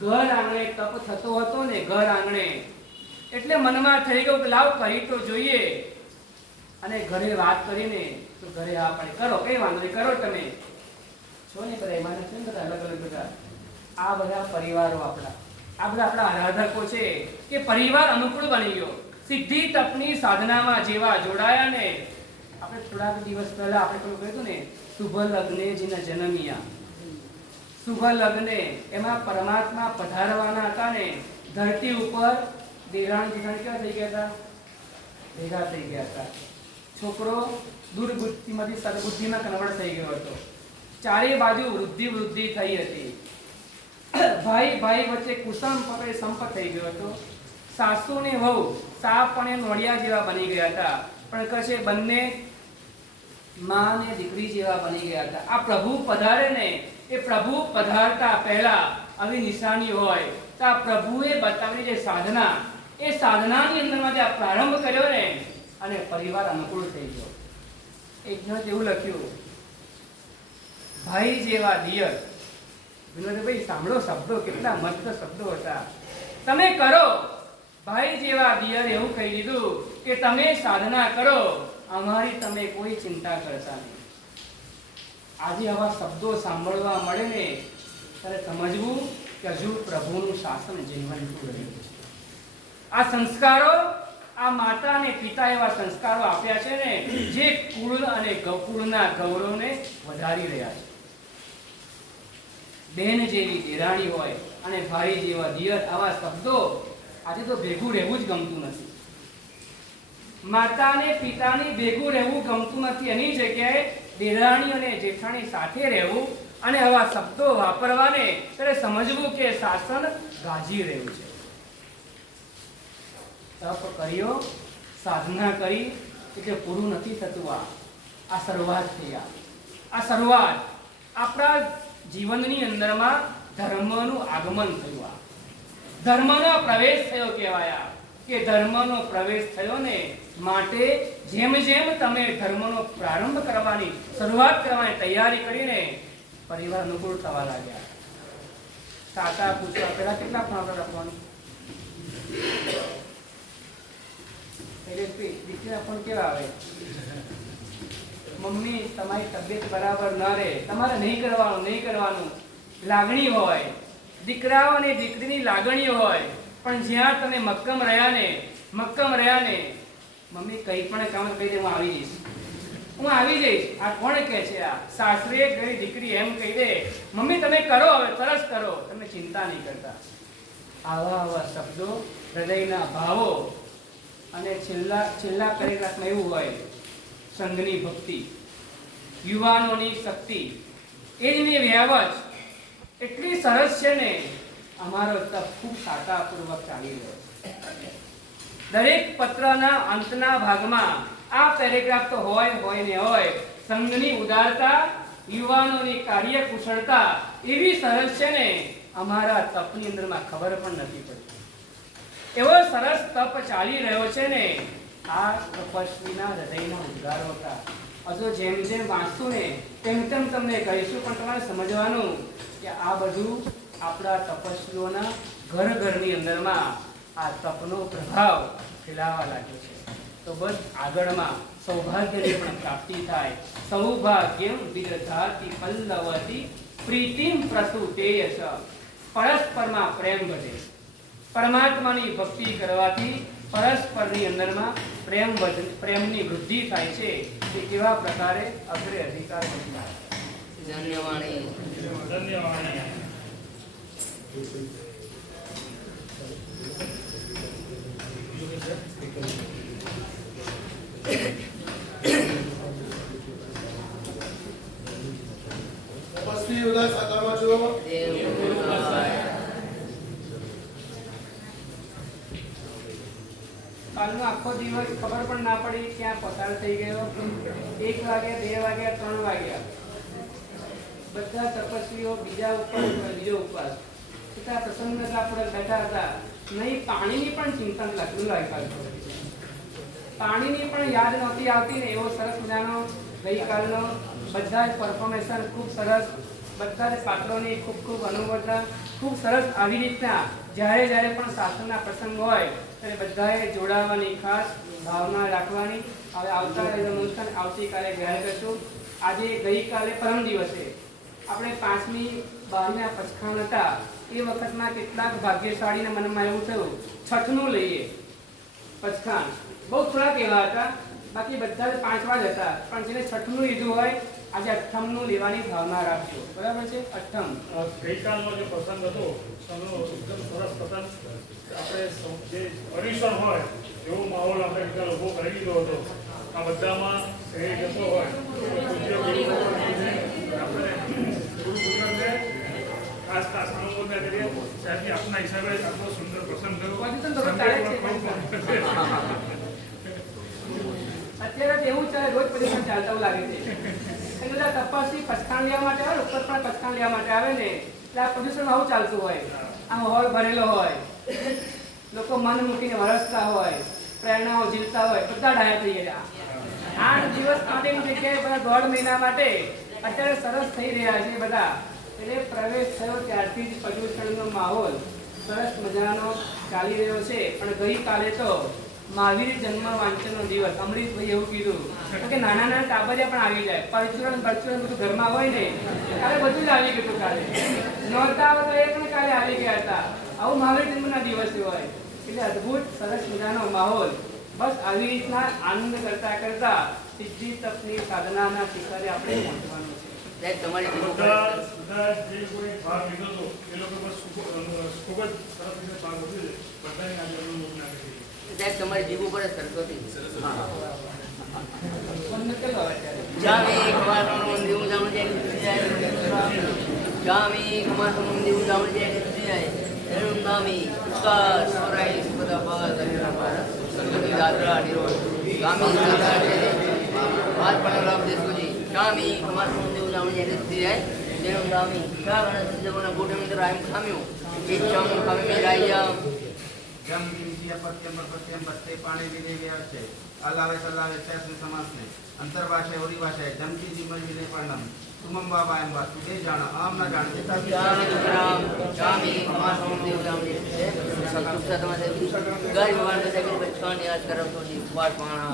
ઘર આંગણે તપ થતો હતો ને, ઘર આંગણે, એટલે મનમાં થઈ ગયું કે લાવ કરી તો જોઈએ. અને ઘરે વાત કરીને તો ઘરે આ પણ કરો, કઈ વાંધો નહીં, કરો તમે છો ને. બધા એમાં છે ને, બધા અલગ અલગ બધા આ બધા પરિવારો આપણા, આ બધા આપણા આરાધકો છે કે પરિવાર અનુકૂળ બની ગયો. સિદ્ધિ તપની સાધનામાં જેવા જોડાયા ને, આપણે થોડાક દિવસ પહેલા આપણે પેલું કહ્યું ને, શુભ લગ્ને જેના જન્મિયા. શુભ લગ્ને એમાં પરમાત્મા પધારવાના હતા ને ધરતી ઉપર. દેરાણ જેઠાણ કેવા થઈ ગયા હતા? ભેગા થઈ ગયા હતા. છોકરો દુર્બુદ્ધિમાંથી સદબુદ્ધિમાં કન્વર્ટ થઈ ગયો હતો. ચારે બાજુ વૃદ્ધિ થઈ હતી. ભાઈ વચ્ચે કુસમ પકડે સંપ થઈ ગયો હતો. સાસુ ને વહુ સાપ અને નોળિયા જેવા બની ગયા હતા, પણ કશે બંને માં ને દીકરી જેવા બની ગયા હતા. આ પ્રભુ પધારે ને, એ પ્રભુ પધારતા પહેલા આવી નિશાની હોય તો આ પ્રભુએ બતાવેલી જે સાધના, એ સાધનાની અંદરમાં જે આ પ્રારંભ કર્યો ને, અને પરિવાર અનુકૂળ થઈ ગયો. એક જણ એવું લખ્યું, ભાઈ જેવા દિયર. વિનોદભાઈ સાંભળો, શબ્દો કેટલા મસ્ત શબ્દો હતા. તમે કરો ભાઈ જેવા દિયર, એવું કહી દીધું કે તમે સાધના કરો, અમારી તમે કોઈ ચિંતા કરતા નહીં. આજે આવા શબ્દો સાંભળવા મળે ને ત્યારે સમજવું કે હજુ પ્રભુનું શાસન જીવંતું રહ્યું છે. આ સંસ્કારો, આ માતા અને પિતા એવા સંસ્કારો આપ્યા છે ને, જે કુળ અને કુળના ગૌરવને વધારી રહ્યા છે. બેન જેવી દેરાણી હોય અને ભાઈ જેવા દિયર, આવા શબ્દો આજે તો ભેગું રહેવું જ ગમતું નથી. માતા અને પિતાની ભેગું રહેવું ગમતું નથી, એની જગ્યાએ દેરાણી અને જેઠાણી સાથે રહેવું અને આવા શબ્દો વાપરવાને ત્યારે સમજવું કે શાસન ગાજી રહ્યું છે. તપ કર્યો, સાધના કરી એટલે પૂરું નથી થતું. આ શરૂઆત થઈ. આ શરૂઆત આપણા જીવનની અંદરમાં ધર્મનું આગમન થયું. ધર્મનો પ્રવેશ થયો કહેવાય. કે ધર્મનો પ્રવેશ થયો ને, માટે જેમ જેમ તમે ધર્મનો પ્રારંભ કરવાની, શરૂઆત કરવાની તૈયારી કરીને પરિવાર અનુકૂળ થવા લાગ્યા. સાચા પૂછવા પહેલા કેટલા ફાંફા રાખવાનું? દીકરા પણ કેવા આવે, મમ્મી તમારી તબિયત બરાબર ન રહે, તમારે નહીં કરવાનું. લાગણી હોય, દીકરાઓ અને દીકરીની લાગણી હોય, પણ જ્યાં તમે મક્કમ રહ્યા ને, મમ્મી કઈ પણ કામ કહી દે, હું આવી જઈશ. આ કોણ કહે છે? આ સાસરે ગઈ દીકરી એમ કહી દે, મમ્મી તમે કરો, હવે સરસ કરો, તમે ચિંતા નહીં કરતા. આવા શબ્દો, હૃદયના ભાવો, અને છેલ્લા કરેલામાં એવું હોય, સંઘની ભક્તિ, યુવાનોની શક્તિ, એની વ્યવચ એટલી સરસ છે ને. અમારો તપ ખૂબ સાતાપૂર્વક ચાલી રહ્યો છે. દરેક પત્રના અંતના ભાગમાં આ પેરેગ્રાફ તો હોય ને હોય. સંઘની ઉદારતા, યુવાનોની કાર્યકુશળતા એવી સરસ છે ને અમારા તપની અંદરમાં ખબર પણ નથી પડતી. એવો સરસ તપ ચાલી રહ્યો છે ને આ તપસ્વીના હૃદયના ઉદ્ગારો હતા. હજુ જેમ જેમ વાંચશું ને તેમ તેમ તમને કહીશું, પણ તમારે સમજવાનું કે આ બધું આપણા તપસ્વીઓના ઘરની અંદરમાં આ તપનો પ્રભાવ ફેલાવા લાગ્યો છે. તો બસ આગળમાં સૌભાગ્યની પણ પ્રાપ્તિ થાય. સૌભાગ્યમ વિદધાતિ પલ્લવતી પ્રીતિમ પ્રસૂતેયશ. પરસ્પરમાં પ્રેમ વધે. પરમાત્માની ભક્તિ કરવાથી પરસ્પરની અંદરમાં પ્રેમની વૃદ્ધિ થાય છે. તે કેવા પ્રકારે અગ્રે અધિકાર બનતા. ધન્યવાદ. તપસ્વી ઉદય સાકારમાં છો. કાલનો આખો દિવસ ખબર પણ ના પડી ક્યાં પસાર થઈ ગયો. 1 વાગ્યા, 2 વાગ્યા, 3 વાગ્યા. બધા તપસ્વીઓ બીજા ઉપવાસ, બીજો ઉપવાસ. એટલા પ્રસન્નતાપૂર્વક બેઠા હતા. નહીં પાણીની પણ ચિંતા લખલું લાગ્યું. પાણીની પણ યાદ નહોતી આવતી ને એવો સરસ મજાનો ગઈકાલનો બધા જ પરફોર્મન્સ ખૂબ સરસ. બધા જ પાત્રોની ખૂબ ખૂબ અનુભવતા ખૂબ સરસ. આવી રીતના જ્યારે પણ શાસ્ત્રના પ્રસંગ હોય ત્યારે બધાએ જોડાવાની ખાસ ભાવના રાખવાની. હવે આવતીકાલે જાહેર કરશું. આજે ગઈકાલે પરમ દિવસે આપણે 5મી 12ના પચખાણ હતા. એ વખતમાં કેટલાક ભાગ્યશાળીના મનમાં એવું થયું છઠનું લઈએ પચખાણ. બહુ થોડાક એવા હતા, બાકી બધા જ 5વા જ હતા. પણ જેને છઠનું લીધું હોય આજે 8મનું લેવાની ભાવના રાખજો. બરાબર છે? 8મ ગઈકાલનો જે પ્રસંગ હતો એનો એકદમ સરસ પ્રસંગ. આપણે જે પરિસર હોય એવો માહોલ આપણે ગઈકાલે ઊભો કરી દીધો હતો. આ બધામાં શ્રેય જતો હોય આપણે ગુરુ પુત્રને ખાસ અનુમોદના કરીએ. સાહેબની આપના હિસાબે આટલો સુંદર પ્રસંગ થયો. અત્યારે એવું ચાલે, રોજ પરિસર ચાલતા લાગે છે. એટલે તપસ્વી પચખાણ લેવા માટે આવે, ઉપર પણ પચખાણ લેવા માટે આવે ને એટલે આ પ્રદૂષણ આવું ચાલતું હોય. આમ હોલ ભરેલો હોય, લોકો મન મૂકીને વરસતા હોય, પ્રેરણાઓ ઝીલતા હોય, બધા ડાયા થઈ ગયા. 8 દિવસ માટેની જગ્યાએ બધા 1.5 મહિના માટે અત્યારે સરસ થઈ રહ્યા છે બધા. એટલે પ્રવેશ થયો ત્યારથી જ પ્રદૂષણનો માહોલ સરસ મજાનો ચાલી રહ્યો છે. પણ ગઈકાલે તો મહાવીર જન્મ વાંચનનો દિવસ. અમરીશભાઈ એવું કીધું કે નાના ટાબરિયા પણ આવી જાય. પરચુરણ બધું ઘરમાં હોય ને કાલે બધું જ આવી ગયું. કાલે નહોતા આવે તો એ પણ કાલે આવી ગયા હતા. આવું મહાવીર જન્મના દિવસે હોય એટલે અદ્ભુત સરસ મજાનો માહોલ. બસ આવી રીતના આનંદ કરતા સિદ્ધિ તપની સાધનાના શિખરે આપણે પહોંચવાનું છે. સાહેબ તમારી બધા જે કોઈ ભાગ લીધો હતો એ લોકો બસ ખૂબ જ સરસ રીતે ભાગ લીધો છે. બધાની આજે અનુમોદના કરી. સાહેબ તમારી જીભ ઉપર સરસ્વતી. બંધ કરી દો અત્યારે. જામી કમાસનું દેવું જામણ જાય. જામી કમાસનું દેવું જામણ જાય. એનું નામી ઉસ્કાર સ્વરાય બધા ભાગ સંગતિ દાદરા નિરોધ ગામી દાદરા છે. વાત પણ લાભ દેસુજી. જામી કમાસનું દેવું જામણ જાય. તેનું નામી શાવણ સંજોગોના ગોઠવણી રાયમ ખામ્યું. ઈચ્છમ ખામી રાયા જમ વિનિશ્ય પત્યમ પ્રત્યમ બત્તે પાણી લીધે ગયા છે. અલાવે સલાવે ત્યાસી સમાસને અંતરભાષાએ ઓરી ભાષાએ જમતી જીમલ વિને પરણમ તુમમ બાબા એમ વાત તુજે જાણ આમ ના જાણ દેતા જામી કમાસનું દેવું જામણ જાય. સતુક્ષા તમારે ગાય ભગવાન બધા કે બચકાન યાદ કરો તો જી વાટ પાણા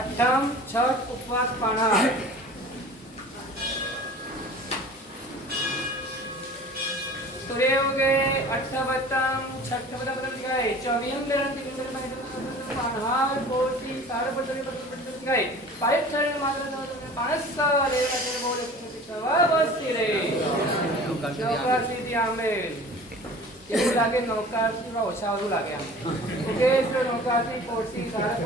8મ છઠ ઉપવાસ પાણા. सूर्योगे 8 छठ दिखाए 24 पानहार कोटी सारे पटरी दिखाए पाइप शरीर मात्र पानस लेना बोले सवाबस्ती रे नौका सीधी आमे એવું લાગે નૌકા ઓછા લાગે આમ ઓકે નૌકા થી કોટી સારા